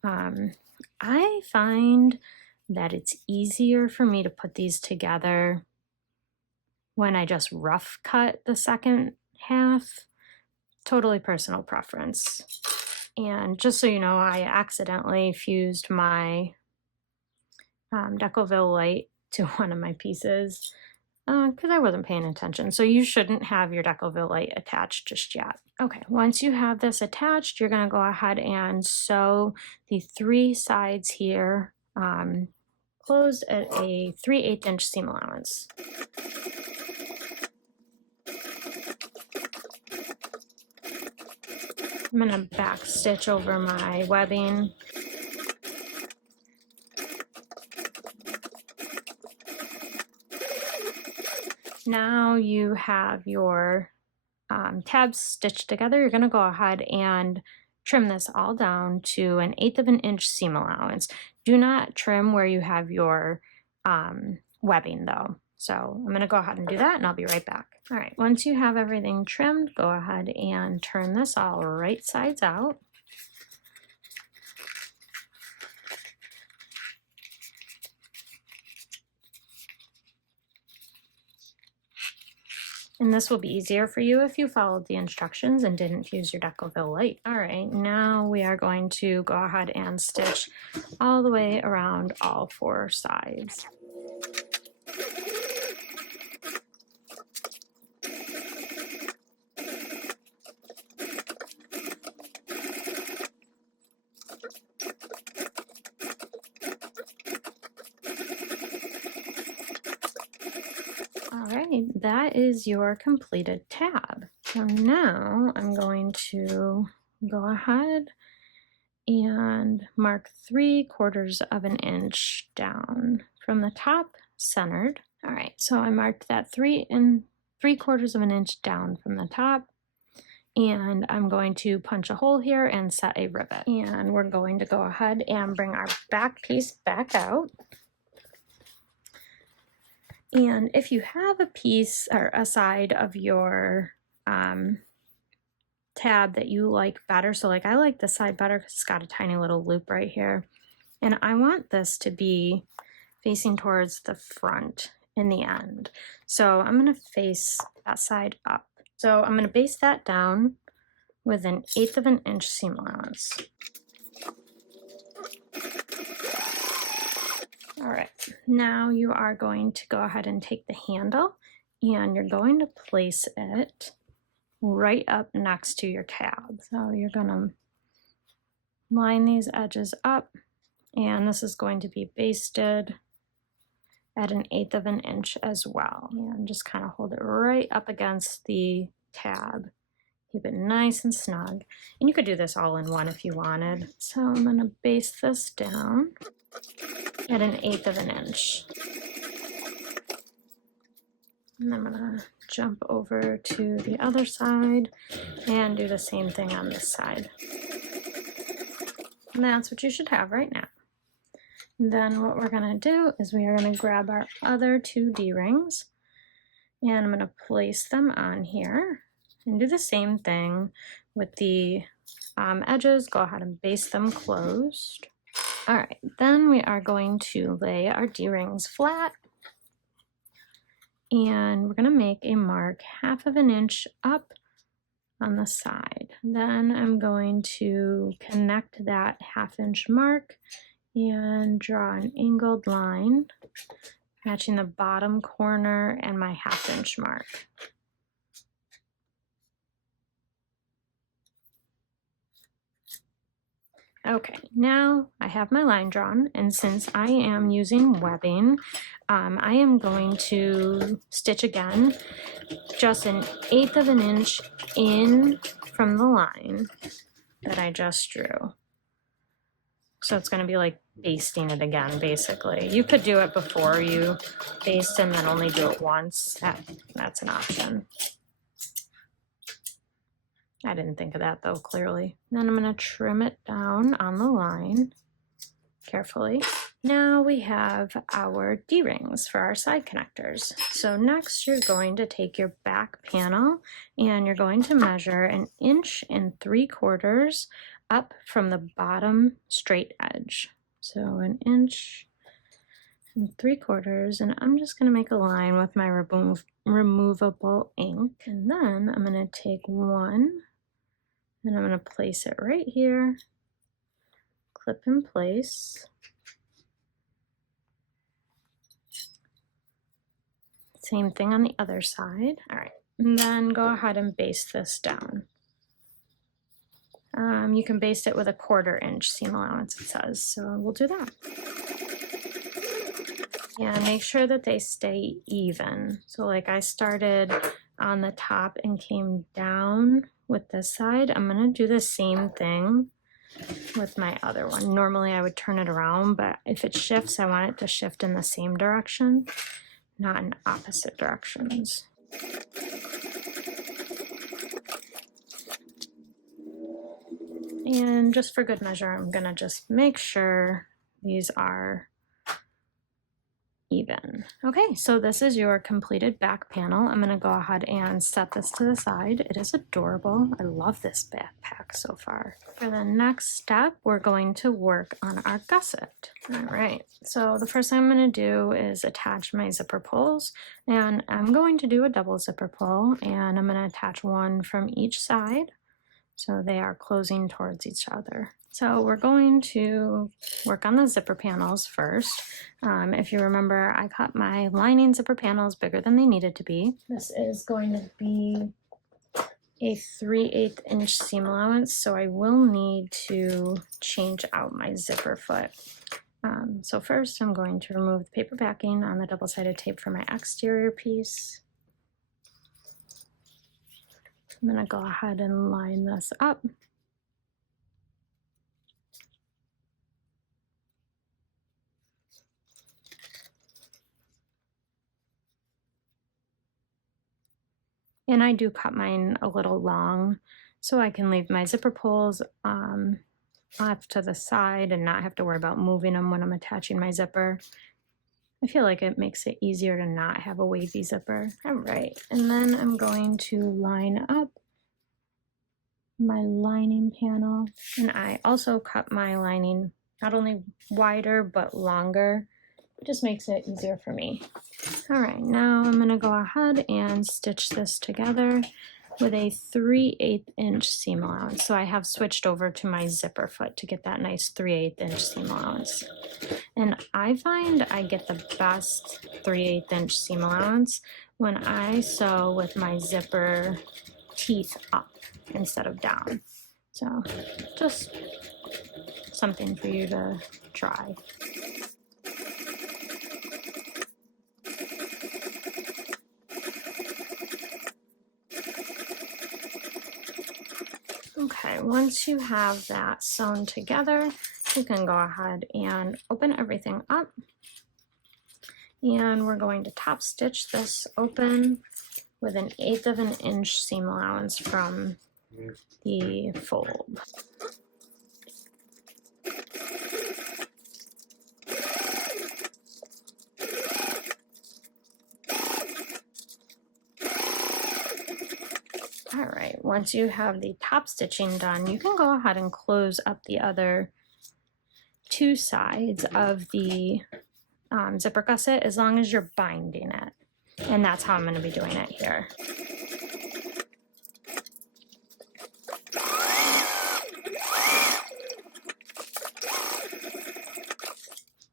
I find that it's easier for me to put these together when I just rough cut the second half. Totally personal preference. And just so you know, I accidentally fused my Decoville light to one of my pieces because I wasn't paying attention. So you shouldn't have your Decoville light attached just yet. Okay, once you have this attached, you're going to go ahead and sew the 3 sides here closed at a 3/8 inch seam allowance. I'm going to back stitch over my webbing. Now you have your tabs stitched together. You're going to go ahead and trim this all down to 1/8 of an inch seam allowance. Do not trim where you have your webbing though. So I'm going to go ahead and do that, and I'll be right back. All right, once you have everything trimmed, go ahead and turn this all right sides out. And this will be easier for you if you followed the instructions and didn't fuse your Decoville light. All right, now we are going to go ahead and stitch all the way around all 4 sides. Alright, that is your completed tab. So now I'm going to go ahead and mark 3/4 of an inch down from the top, centered. Alright, so I marked that 3/4 of an inch down from the top, and I'm going to punch a hole here and set a rivet. And we're going to go ahead and bring our back piece back out. And if you have a piece or a side of your tab that you like better, so like I like this side better because it's got a tiny little loop right here, and I want this to be facing towards the front in the end. So I'm going to face that side up. So I'm going to base that down with 1/8 of an inch seam allowance. All right, now you are going to go ahead and take the handle, and you're going to place it right up next to your tab. So you're going to line these edges up, and this is going to be basted at 1/8 of an inch as well. And just kind of hold it right up against the tab. Keep it nice and snug. And you could do this all in one if you wanted. So I'm going to baste this down at 1/8 of an inch. And I'm gonna jump over to the other side and do the same thing on this side. And that's what you should have right now. And then what we're gonna do is we are gonna grab our other 2 D-rings and I'm gonna place them on here and do the same thing with the edges. Go ahead and baste them closed. All right, then we are going to lay our D-rings flat. And we're going to make a mark 1/2 of an inch up on the side. Then I'm going to connect that 1/2 inch mark and draw an angled line matching the bottom corner and my 1/2 inch mark. Okay, now I have my line drawn, and since I am using webbing, I am going to stitch again just 1/8 of an inch in from the line that I just drew. So it's going to be like basting it again, basically. You could do it before you baste and then only do it once. That's an option. I didn't think of that though, clearly. Then I'm going to trim it down on the line carefully. Now we have our D-rings for our side connectors. So next you're going to take your back panel and you're going to measure 1 3/4 inches up from the bottom straight edge. So 1 3/4 inches, and I'm just going to make a line with my removable ink. And then I'm going to take one and I'm going to place it right here, clip in place. Same thing on the other side. All right, and then go ahead and baste this down. You can baste it with a 1/4 inch seam allowance, it says, so we'll do that. And make sure that they stay even. So like I started on the top and came down with this side. I'm gonna do the same thing with my other one. Normally I would turn it around, but if it shifts, I want it to shift in the same direction, not in opposite directions. And just for good measure, I'm gonna just make sure these are even. Okay, so this is your completed back panel. I'm gonna go ahead and set this to the side. It is adorable. I love this backpack so far. For the next step, we're going to work on our gusset. All right, so the first thing I'm gonna do is attach my zipper pulls, and I'm going to do a double zipper pull, and I'm gonna attach one from each side so they are closing towards each other. So we're going to work on the zipper panels first. If you remember, I cut my lining zipper panels bigger than they needed to be. This is going to be a 3/8 inch seam allowance, so I will need to change out my zipper foot. So first I'm going to remove the paper backing on the double-sided tape for my exterior piece. I'm going to go ahead and line this up. And I do cut mine a little long so I can leave my zipper pulls off to the side and not have to worry about moving them when I'm attaching my zipper. I feel like it makes it easier to not have a wavy zipper. All right, and then I'm going to line up my lining panel, and I also cut my lining not only wider but longer. It just makes it easier for me. All right, now I'm gonna go ahead and stitch this together with a 3/8 inch seam allowance. So I have switched over to my zipper foot to get that nice 3/8 inch seam allowance. And I find I get the best 3/8 inch seam allowance when I sew with my zipper teeth up instead of down. So just something for you to try. Okay, once you have that sewn together, you can go ahead and open everything up. And we're going to top stitch this open with 1/8 of an inch seam allowance from the fold. All right, once you have the top stitching done, you can go ahead and close up the other two sides of the zipper gusset as long as you're binding it. And that's how I'm going to be doing it here.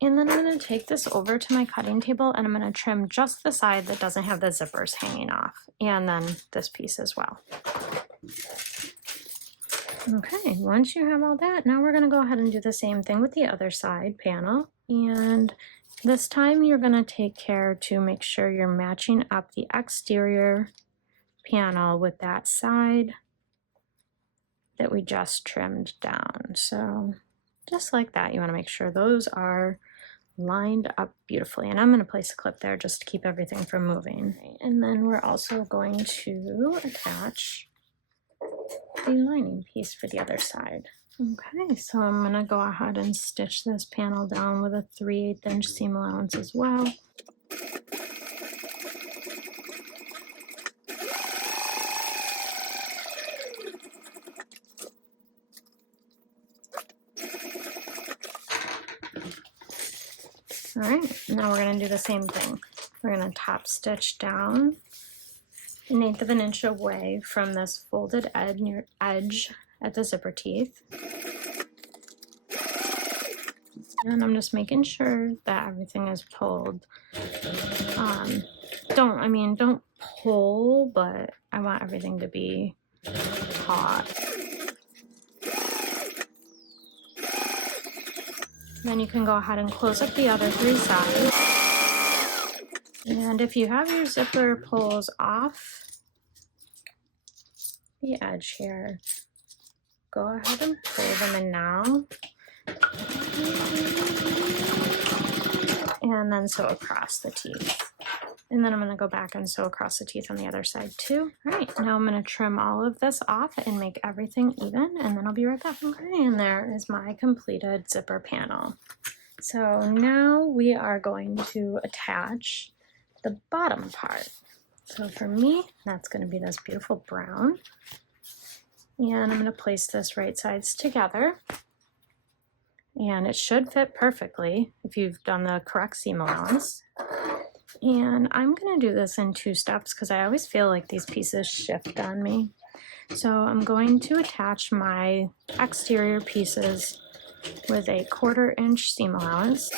And then I'm going to take this over to my cutting table and I'm going to trim just the side that doesn't have the zippers hanging off, and then this piece as well. Okay, once you have all that, now we're going to go ahead and do the same thing with the other side panel. And this time you're going to take care to make sure you're matching up the exterior panel with that side that we just trimmed down. So just like that, you want to make sure those are lined up beautifully. And I'm going to place a clip there just to keep everything from moving. And then we're also going to attach the lining piece for the other side. Okay, so I'm going to go ahead and stitch this panel down with a 3/8 inch seam allowance as well. All right, now we're going to do the same thing. We're going to top stitch down 1/8 of an inch away from this folded edge at the zipper teeth. And I'm just making sure that everything is pulled. Don't pull, but I want everything to be taut. Then you can go ahead and close up the other three sides. And if you have your zipper pulls off the edge here, go ahead and pull them in now. And then sew across the teeth. And then I'm going to go back and sew across the teeth on the other side too. All right, now I'm going to trim all of this off and make everything even, and then I'll be right back. Okay, and there is my completed zipper panel. So now we are going to attach the bottom part. So for me, that's going to be this beautiful brown. And I'm going to place this right sides together. And it should fit perfectly if you've done the correct seam allowance. And I'm going to do this in 2 steps because I always feel like these pieces shift on me. So I'm going to attach my exterior pieces with a 1/4 inch seam allowance.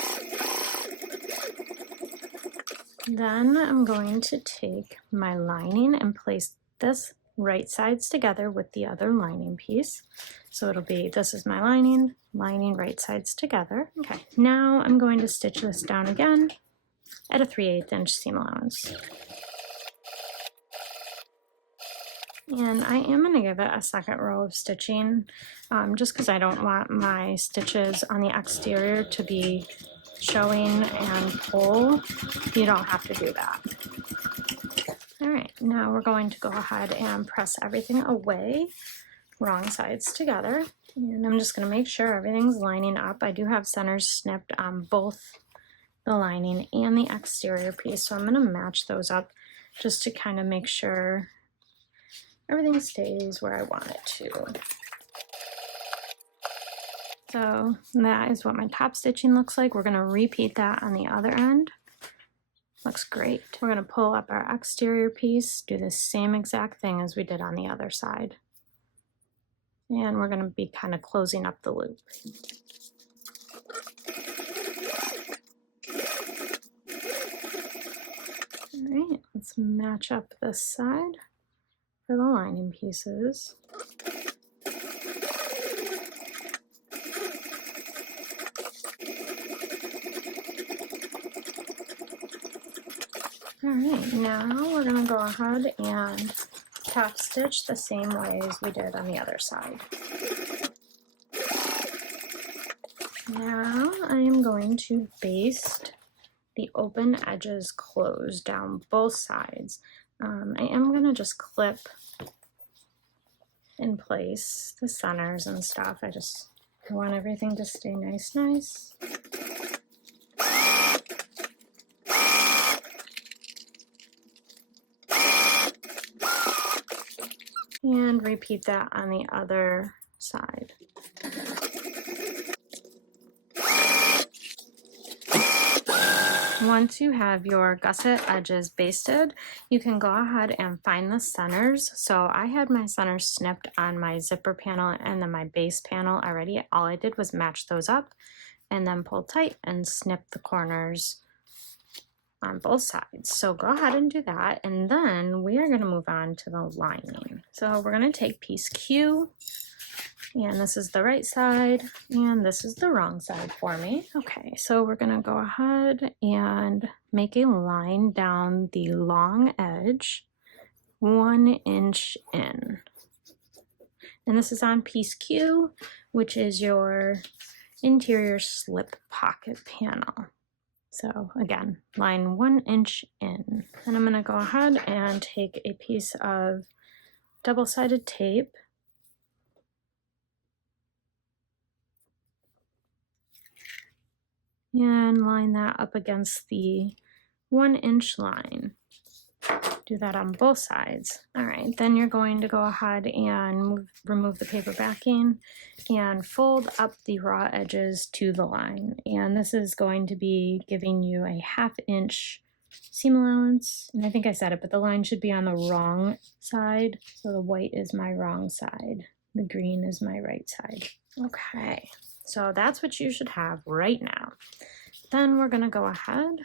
Then I'm going to take my lining and place this right sides together with the other lining piece. So it'll be, this is my lining, right sides together. Okay, now I'm going to stitch this down again at a 3/8 inch seam allowance. And I am going to give it a second row of stitching just because I don't want my stitches on the exterior to be showing and pull. You don't have to do that. All right, now we're going to go ahead and press everything away, wrong sides together. And I'm just going to make sure everything's lining up. I do have centers snipped on both the lining and the exterior piece, so I'm going to match those up just to kind of make sure everything stays where I want it to. So that is what my top stitching looks like. We're going to repeat that on the other end. Looks great. We're going to pull up our exterior piece, do the same exact thing as we did on the other side. And we're going to be kind of closing up the loop. All right, let's match up this side for the lining pieces. All right, now we're going to go ahead and top stitch the same way as we did on the other side. Now I am going to baste the open edges closed down both sides. I am going to just clip in place the centers and stuff. I want everything to stay nice. And repeat that on the other side. Once you have your gusset edges basted, you can go ahead and find the centers. So I had my centers snipped on my zipper panel and then my base panel already. All I did was match those up and then pull tight and snip the corners on both sides. So go ahead and do that, and then we are going to move on to the lining. So we're going to take piece Q, and this is the right side and this is the wrong side for me. Okay, so we're going to go ahead and make a line down the long edge 1 inch in, and this is on piece Q, which is your interior slip pocket panel. So again, line 1 inch in. And I'm going to go ahead and take a piece of double-sided tape and line that up against the 1 inch line. Do that on both sides. All right, then you're going to go ahead and remove the paper backing and fold up the raw edges to the line. And this is going to be giving you a 1/2 inch seam allowance. And I think I said it, but the line should be on the wrong side. So the white is my wrong side. The green is my right side. Okay, so that's what you should have right now. Then we're gonna go ahead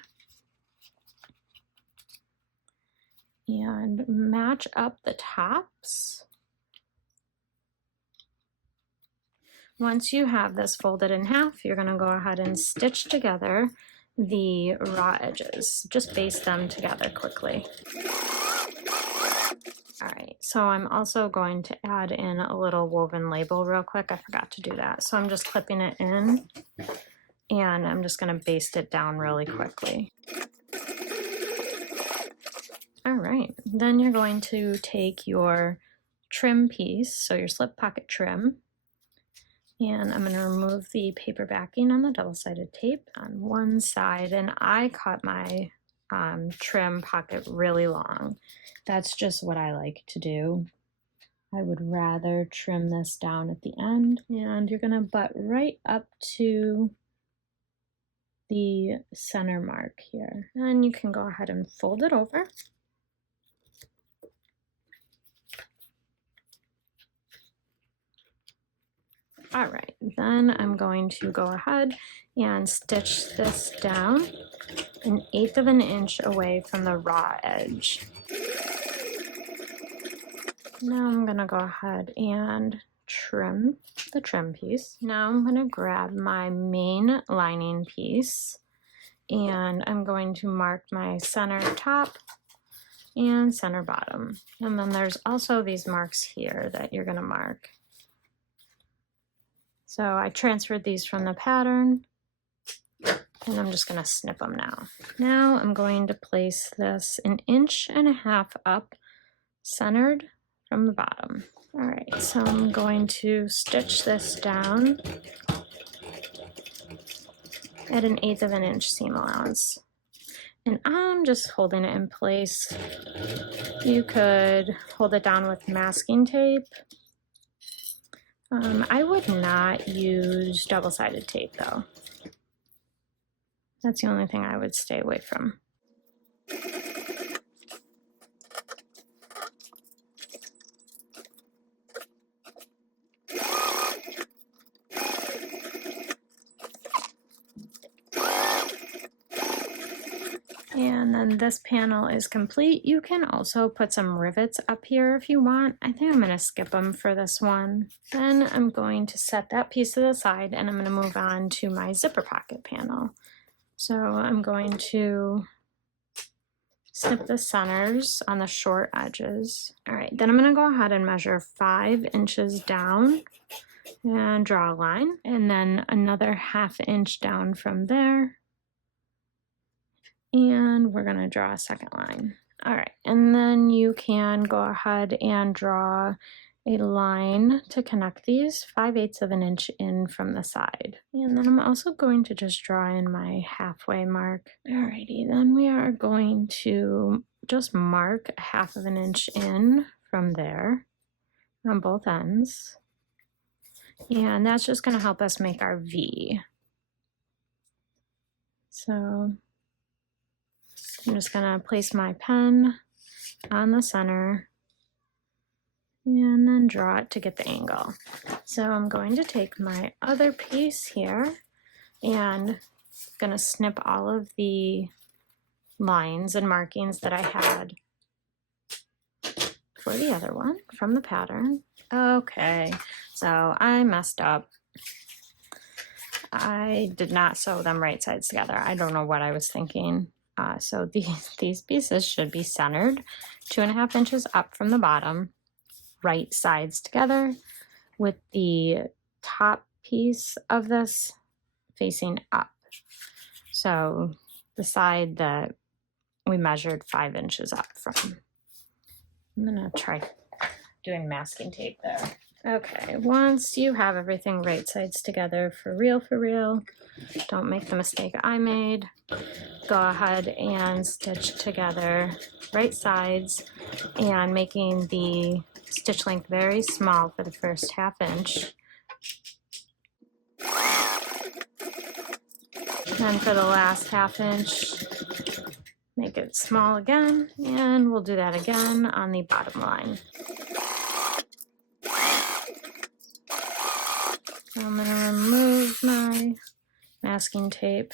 and match up the tops. Once you have this folded in half, you're going to go ahead and stitch together the raw edges. Just baste them together quickly. All right, so I'm also going to add in a little woven label real quick. I forgot to do that. So I'm just clipping it in and I'm just going to baste it down really quickly. All right, then you're going to take your trim piece, so your slip pocket trim, and I'm going to remove the paper backing on the double-sided tape on one side, and I cut my trim pocket really long. That's just what I like to do. I would rather trim this down at the end, and you're going to butt right up to the center mark here. And you can go ahead and fold it over. All right, then I'm going to go ahead and stitch this down 1/8 of an inch away from the raw edge. Now I'm gonna go ahead and trim the trim piece. Now I'm gonna grab my main lining piece and I'm going to mark my center top and center bottom. And then there's also these marks here that you're gonna mark. So I transferred these from the pattern and I'm just gonna snip them now. Now I'm going to place this 1.5 inches up, centered from the bottom. All right, so I'm going to stitch this down at 1/8 of an inch seam allowance. And I'm just holding it in place. You could hold it down with masking tape. I would not use double-sided tape though. That's the only thing I would stay away from. And then this panel is complete. You can also put some rivets up here if you want. I think I'm going to skip them for this one. Then I'm going to set that piece to the side and I'm going to move on to my zipper pocket panel. So I'm going to snip the centers on the short edges. All right, then I'm gonna go ahead and measure 5 inches down and draw a line, and then another 1/2 inch down from there. And we're gonna draw a second line. All right, and then you can go ahead and draw a line to connect these 5/8 of an inch in from the side. And then I'm also going to just draw in my halfway mark. Alrighty, then we are going to just mark 1/2 of an inch in from there on both ends. And that's just gonna help us make our V. So I'm just gonna place my pen on the center and then draw it to get the angle. So I'm going to take my other piece here and gonna snip all of the lines and markings that I had for the other one from the pattern. Okay, so I messed up. I did not sew them right sides together. I don't know what I was thinking. So these pieces should be centered 2.5 inches up from the bottom, right sides together, with the top piece of this facing up. So the side that we measured 5 inches up from. I'm gonna try doing masking tape there. Okay, once you have everything right sides together for real, don't make the mistake I made. Go ahead and stitch together right sides and making the stitch length very small for the first 1/2 inch. Then for the last 1/2 inch, make it small again, and we'll do that again on the bottom line. So I'm gonna remove my masking tape.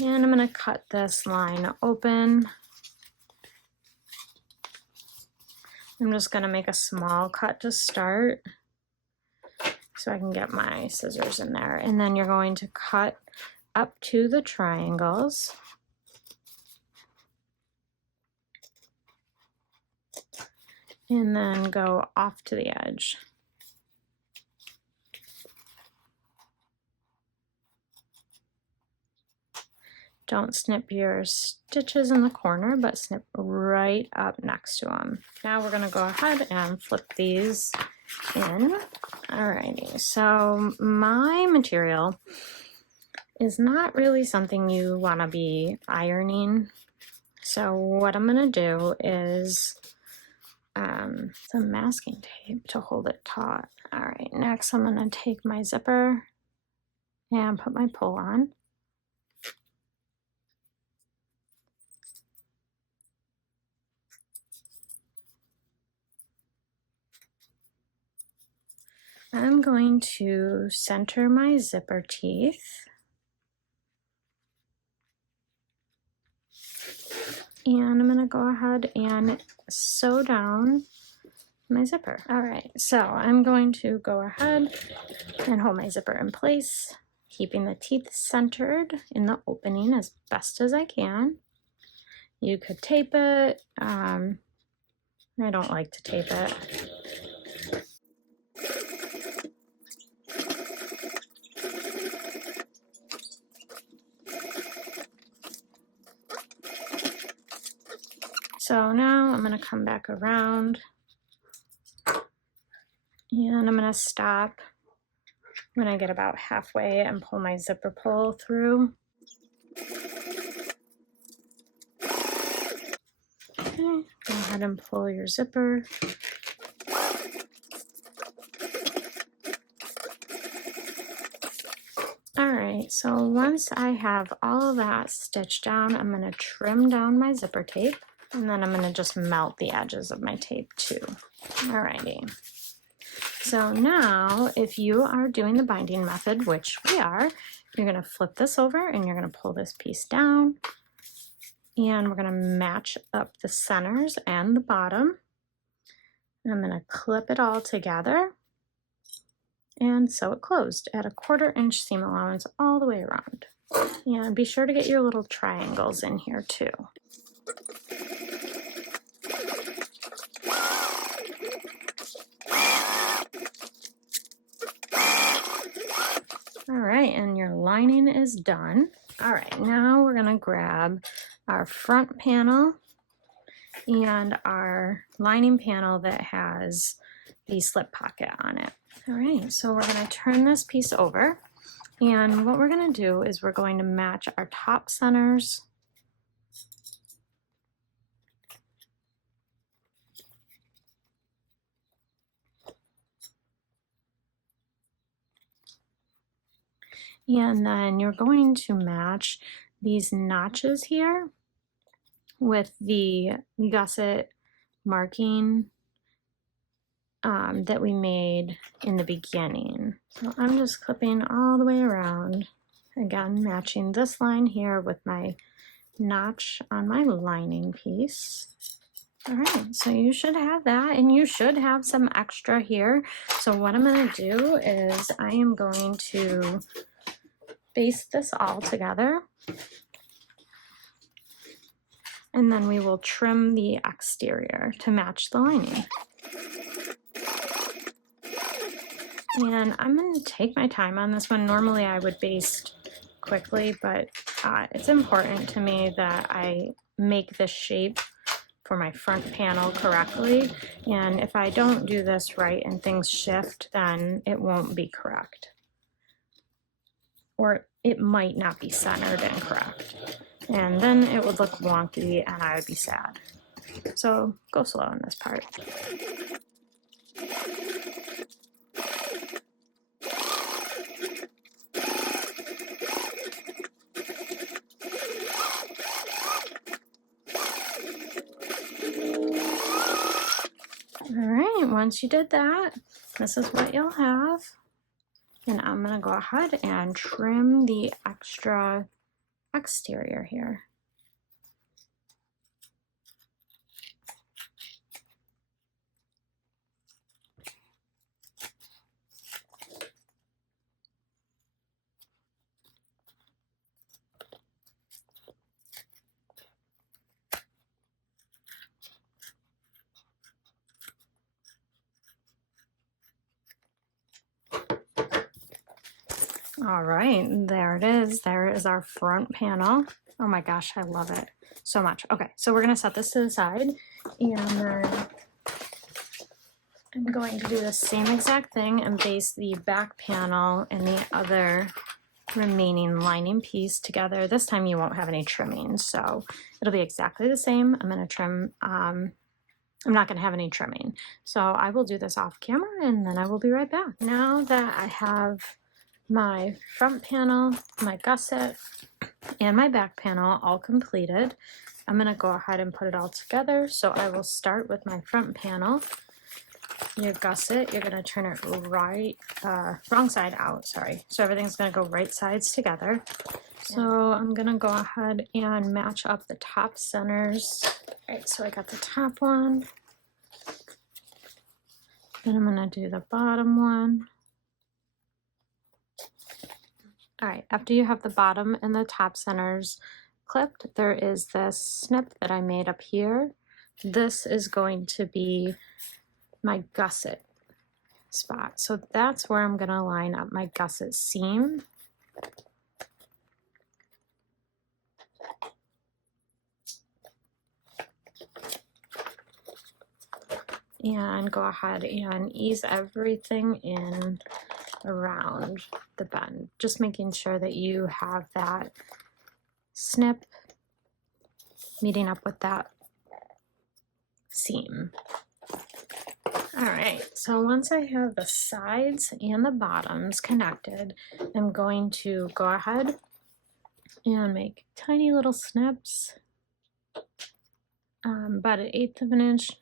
And I'm gonna cut this line open. I'm just gonna make a small cut to start so I can get my scissors in there. And then you're going to cut up to the triangles. And then go off to the edge. Don't snip your stitches in the corner, but snip right up next to them. Now we're gonna go ahead and flip these in. Alrighty, so my material is not really something you wanna be ironing. So what I'm gonna do is some masking tape to hold it taut. All right, next I'm gonna take my zipper and put my pull on. I'm going to center my zipper teeth. And I'm gonna go ahead and sew down my zipper. All right, so I'm going to go ahead and hold my zipper in place, keeping the teeth centered in the opening as best as I can. You could tape it. I don't like to tape it. So now I'm going to come back around and I'm going to stop when I get about halfway and pull my zipper pull through. Okay, go ahead and pull your zipper. All right, so once I have all of that stitched down, I'm going to trim down my zipper tape. And then I'm going to just melt the edges of my tape too. Alrighty. So now if you are doing the binding method, which we are, you're going to flip this over and you're going to pull this piece down. And we're going to match up the centers and the bottom. And I'm going to clip it all together and sew it closed at a 1/4 inch seam allowance all the way around. And be sure to get your little triangles in here too. All right, and your lining is done. All right, now we're gonna grab our front panel and our lining panel that has the slip pocket on it. All right, so we're gonna turn this piece over, and what we're gonna do is we're going to match our top centers and then you're going to match these notches here with the gusset marking that we made in the beginning. So I'm just clipping all the way around, again matching this line here with my notch on my lining piece. All right, so you should have that, and you should have some extra here. So what I'm going to do is I am going to baste this all together, and then we will trim the exterior to match the lining. And I'm going to take my time on this one. Normally I would baste quickly, but it's important to me that I make this shape for my front panel correctly. And if I don't do this right and things shift, then it won't be correct. Or it might not be centered and correct. And then it would look wonky and I would be sad. So go slow on this part. All right, once you did that, this is what you'll have. And I'm gonna go ahead and trim the extra exterior here. All right, there it is. There is our front panel. Oh my gosh, I love it so much. Okay, so we're gonna set this to the side, and then I'm going to do the same exact thing and baste the back panel and the other remaining lining piece together. This time you won't have any trimming, so it'll be exactly the same. I'm gonna trim, I'm not gonna have any trimming. So I will do this off camera and then I will be right back. Now that I have my front panel, my gusset, and my back panel all completed, I'm gonna go ahead and put it all together. So I will start with my front panel. Your gusset, you're gonna turn it right, wrong side out, sorry. So everything's gonna go right sides together. So I'm gonna go ahead and match up the top centers. All right, so I got the top one. Then I'm gonna do the bottom one. All right, after you have the bottom and the top centers clipped, there is this snip that I made up here. This is going to be my gusset spot. So that's where I'm gonna line up my gusset seam. And go ahead and ease everything in around the bend, just making sure that you have that snip meeting up with that seam. All right, so once I have the sides and the bottoms connected, I'm going to go ahead and make tiny little snips, about 1/8 of an inch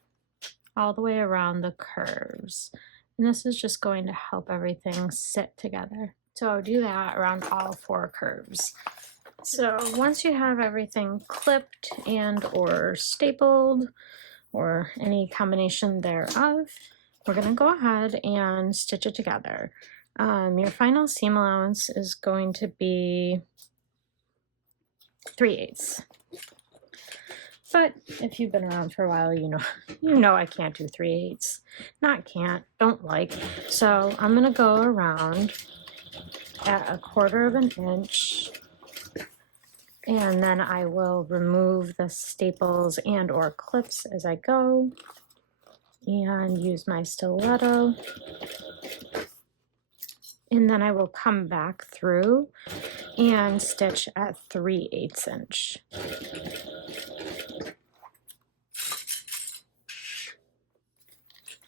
all the way around the curves. And this is just going to help everything sit together. So do that around all 4 curves. So once you have everything clipped and or stapled or any combination thereof, we're gonna go ahead and stitch it together. Your final seam allowance is going to be 3/8. But if you've been around for a while, you know I can't do 3/8. Not can't, don't like. So I'm gonna go around at 1/4 of an inch, and then I will remove the staples and or clips as I go, and use my stiletto. And then I will come back through and stitch at 3/8 inch.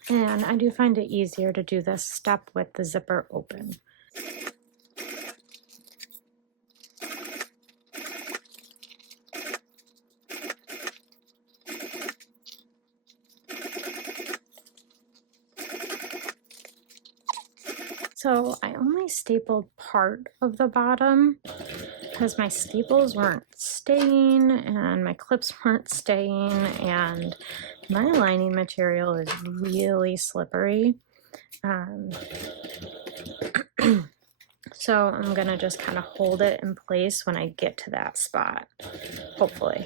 And I do find it easier to do this step with the zipper open. So I only stapled part of the bottom because my staples weren't staying and my clips weren't staying, and my lining material is really slippery. So I'm gonna just kind of hold it in place when I get to that spot, hopefully.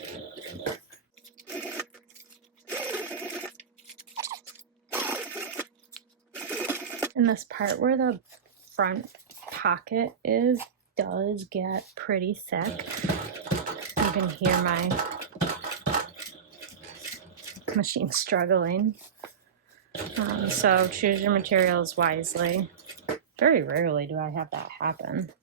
And this part where the front pocket is does get pretty thick. You can hear my machine struggling. So choose your materials wisely. Very rarely do I have that happen.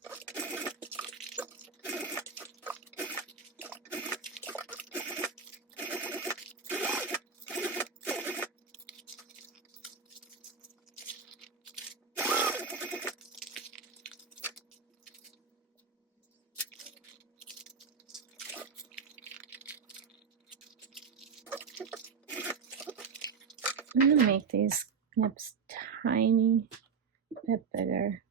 I'm gonna make these snips tiny bit bigger.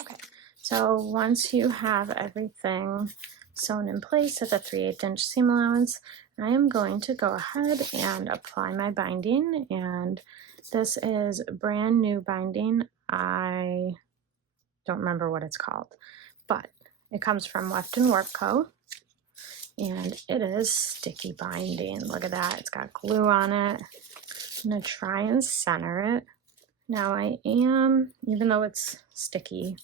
Okay, so once you have everything sewn in place at the 3/8 inch seam allowance, I am going to go ahead and apply my binding, and this is brand new binding. I don't remember what it's called, but it comes from Weft and Warp Co. And it is sticky binding. Look at that, it's got glue on it. I'm gonna try and center it. Now I am, even though it's sticky,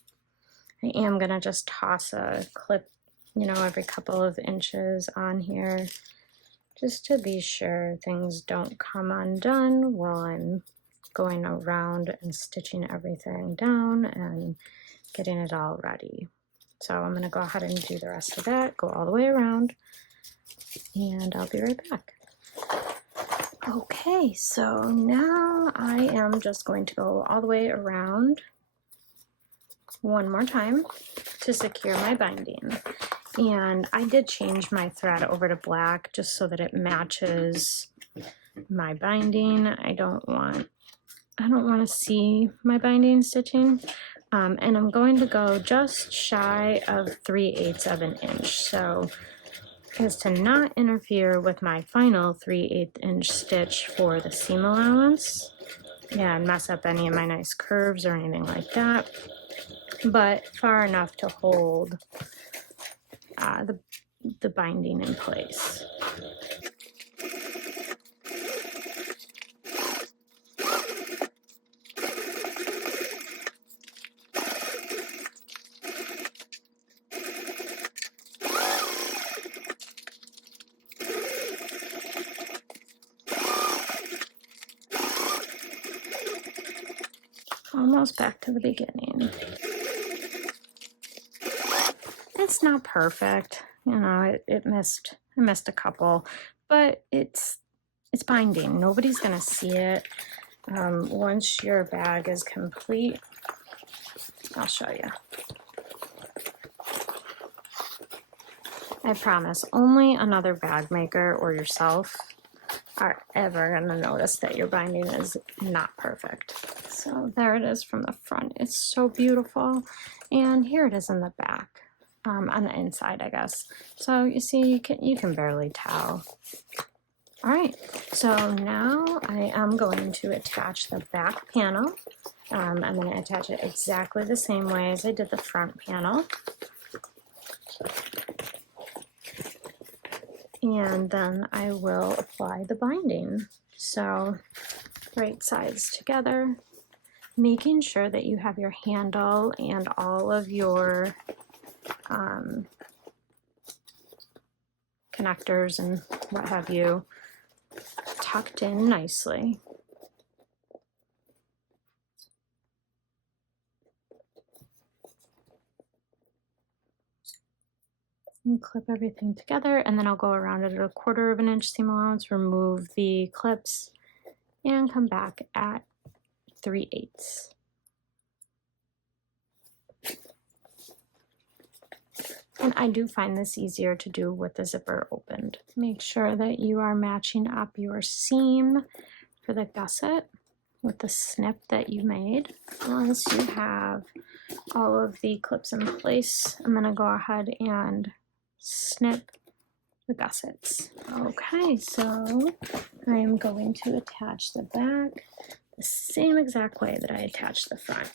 I am gonna just toss a clip, every couple of inches on here, just to be sure things don't come undone while I'm going around and stitching everything down and getting it all ready. So I'm gonna go ahead and do the rest of that, go all the way around, and I'll be right back. Okay, so now I am just going to go all the way around one more time to secure my binding. And I did change my thread over to black just so that it matches my binding. I don't want to see my binding stitching. And I'm going to go just shy of 3/8 of an inch. So as to not interfere with my final 3/8 inch stitch for the seam allowance and mess up any of my nice curves or anything like that, but far enough to hold the binding in place. Almost back to the beginning. It's not perfect, I missed a couple, but it's binding. Nobody's gonna see it. Once your bag is complete, I'll show you. I promise, only another bag maker or yourself are ever gonna notice that your binding is not perfect. So there it is from the front. It's so beautiful. And here it is in the back. on the inside, I guess. So you see, you can barely tell. All right, so now I am going to attach the back panel. I'm going to attach it exactly the same way as I did the front panel. And then I will apply the binding. So right sides together, making sure that you have your handle and all of your connectors and what have you tucked in nicely. And clip everything together, and then I'll go around it at a 1/4 of an inch seam allowance, remove the clips, and come back at 3/8. And I do find this easier to do with the zipper opened. Make sure that you are matching up your seam for the gusset with the snip that you made. Once you have all of the clips in place, I'm going to go ahead and snip the gussets. Okay, so I am going to attach the back the same exact way that I attached the front.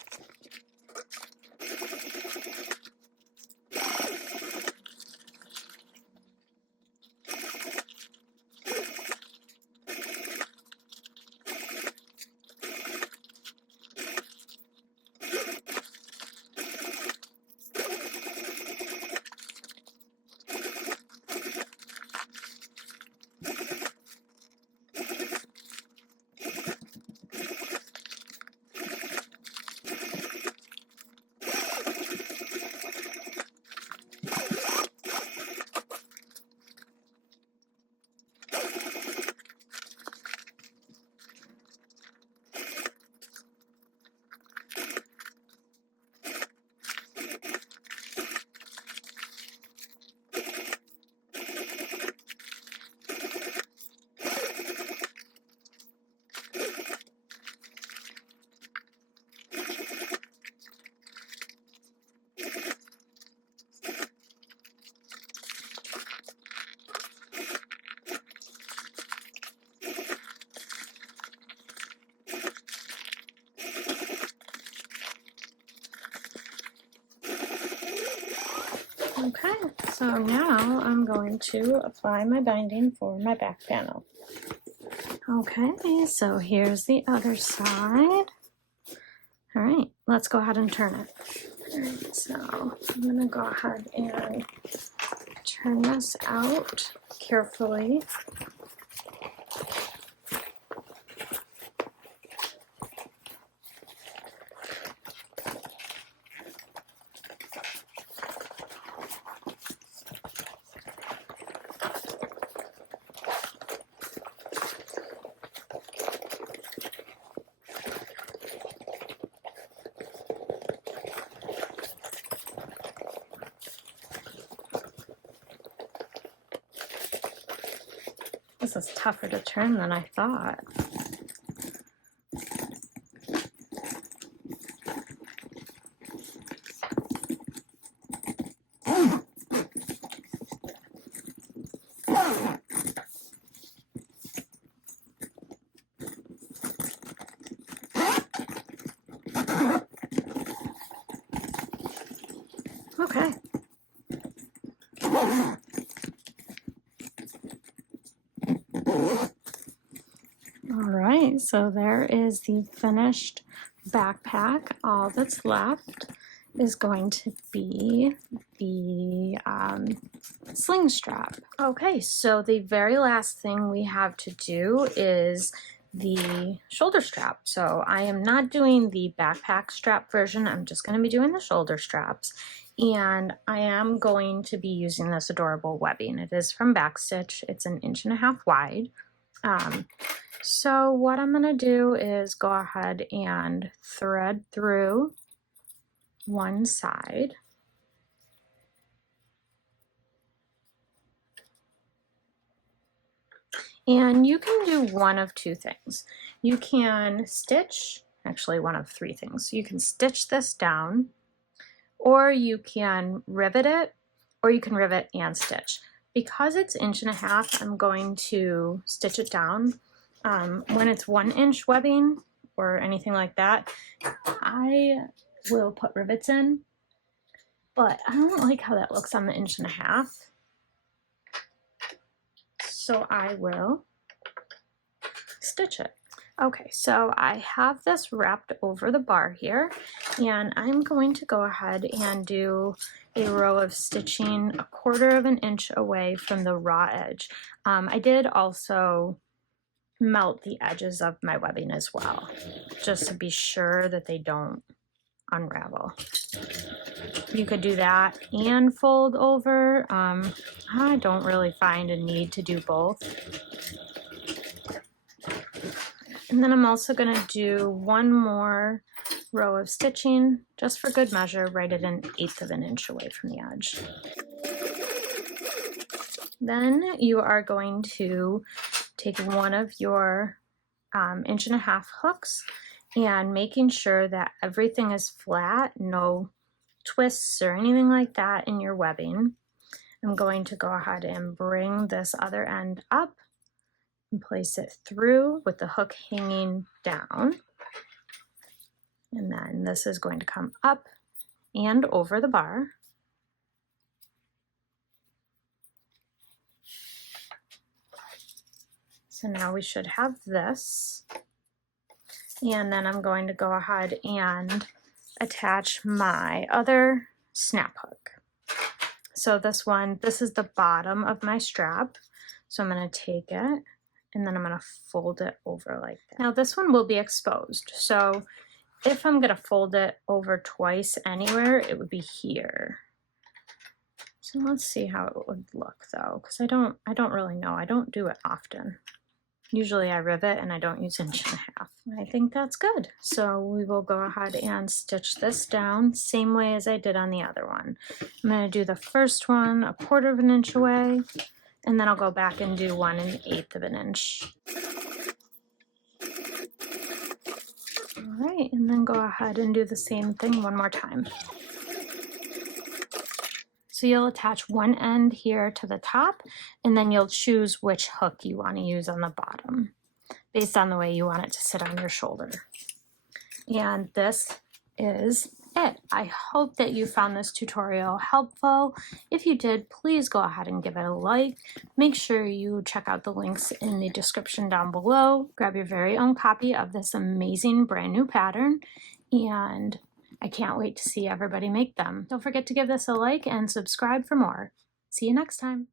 Okay, so now I'm going to apply my binding for my back panel. Okay, so here's the other side. All right, let's go ahead and turn it. All right, so I'm gonna go ahead and turn this out carefully. This is tougher to turn than I thought. Okay. Alright, so there is the finished backpack. All that's left is going to be the sling strap. Okay, so the very last thing we have to do is the shoulder strap. So I am not doing the backpack strap version, I'm just going to be doing the shoulder straps. And I am going to be using this adorable webbing. It is from Backstitch. It's 1.5 inches wide. So what I'm going to do is go ahead and thread through one side. And you can do one of two things. You can stitch, actually one of 3 things. You can stitch this down, or you can rivet it or you can rivet and stitch. Because it's 1.5 inches, I'm going to stitch it down. When it's 1-inch webbing or anything like that, I will put rivets in, but I don't like how that looks on the 1.5 inches. So I will stitch it. Okay, so I have this wrapped over the bar here, and I'm going to go ahead and do a row of stitching 1/4 inch away from the raw edge. I did also melt the edges of my webbing as well, just to be sure that they don't unravel. You could do that and fold over. I don't really find a need to do both. And then I'm also going to do one more row of stitching, just for good measure, right at 1/8 inch away from the edge. Then you are going to take one of your 1.5 inch hooks and making sure that everything is flat, no twists or anything like that in your webbing. I'm going to go ahead and bring this other end up and place it through with the hook hanging down. And then this is going to come up and over the bar. So now we should have this. And then I'm going to go ahead and attach my other snap hook. So this is the bottom of my strap. So I'm going to take it and then I'm going to fold it over like that. Now this one will be exposed. So if I'm going to fold it over twice anywhere, it would be here. So let's see how it would look though, because I don't really know. I don't do it often. Usually I rivet and I don't use 1.5 inches. I think that's good. So we will go ahead and stitch this down same way as I did on the other one. I'm going to do the first one 1/4 inch away, and then I'll go back and do 1/8 inch. All right, and then go ahead and do the same thing one more time. So you'll attach one end here to the top, and then you'll choose which hook you want to use on the bottom based on the way you want it to sit on your shoulder. And this is it. I hope that you found this tutorial helpful. If you did, please go ahead and give it a like. Make sure you check out the links in the description down below. Grab your very own copy of this amazing brand new pattern, and I can't wait to see everybody make them. Don't forget to give this a like and subscribe for more. See you next time.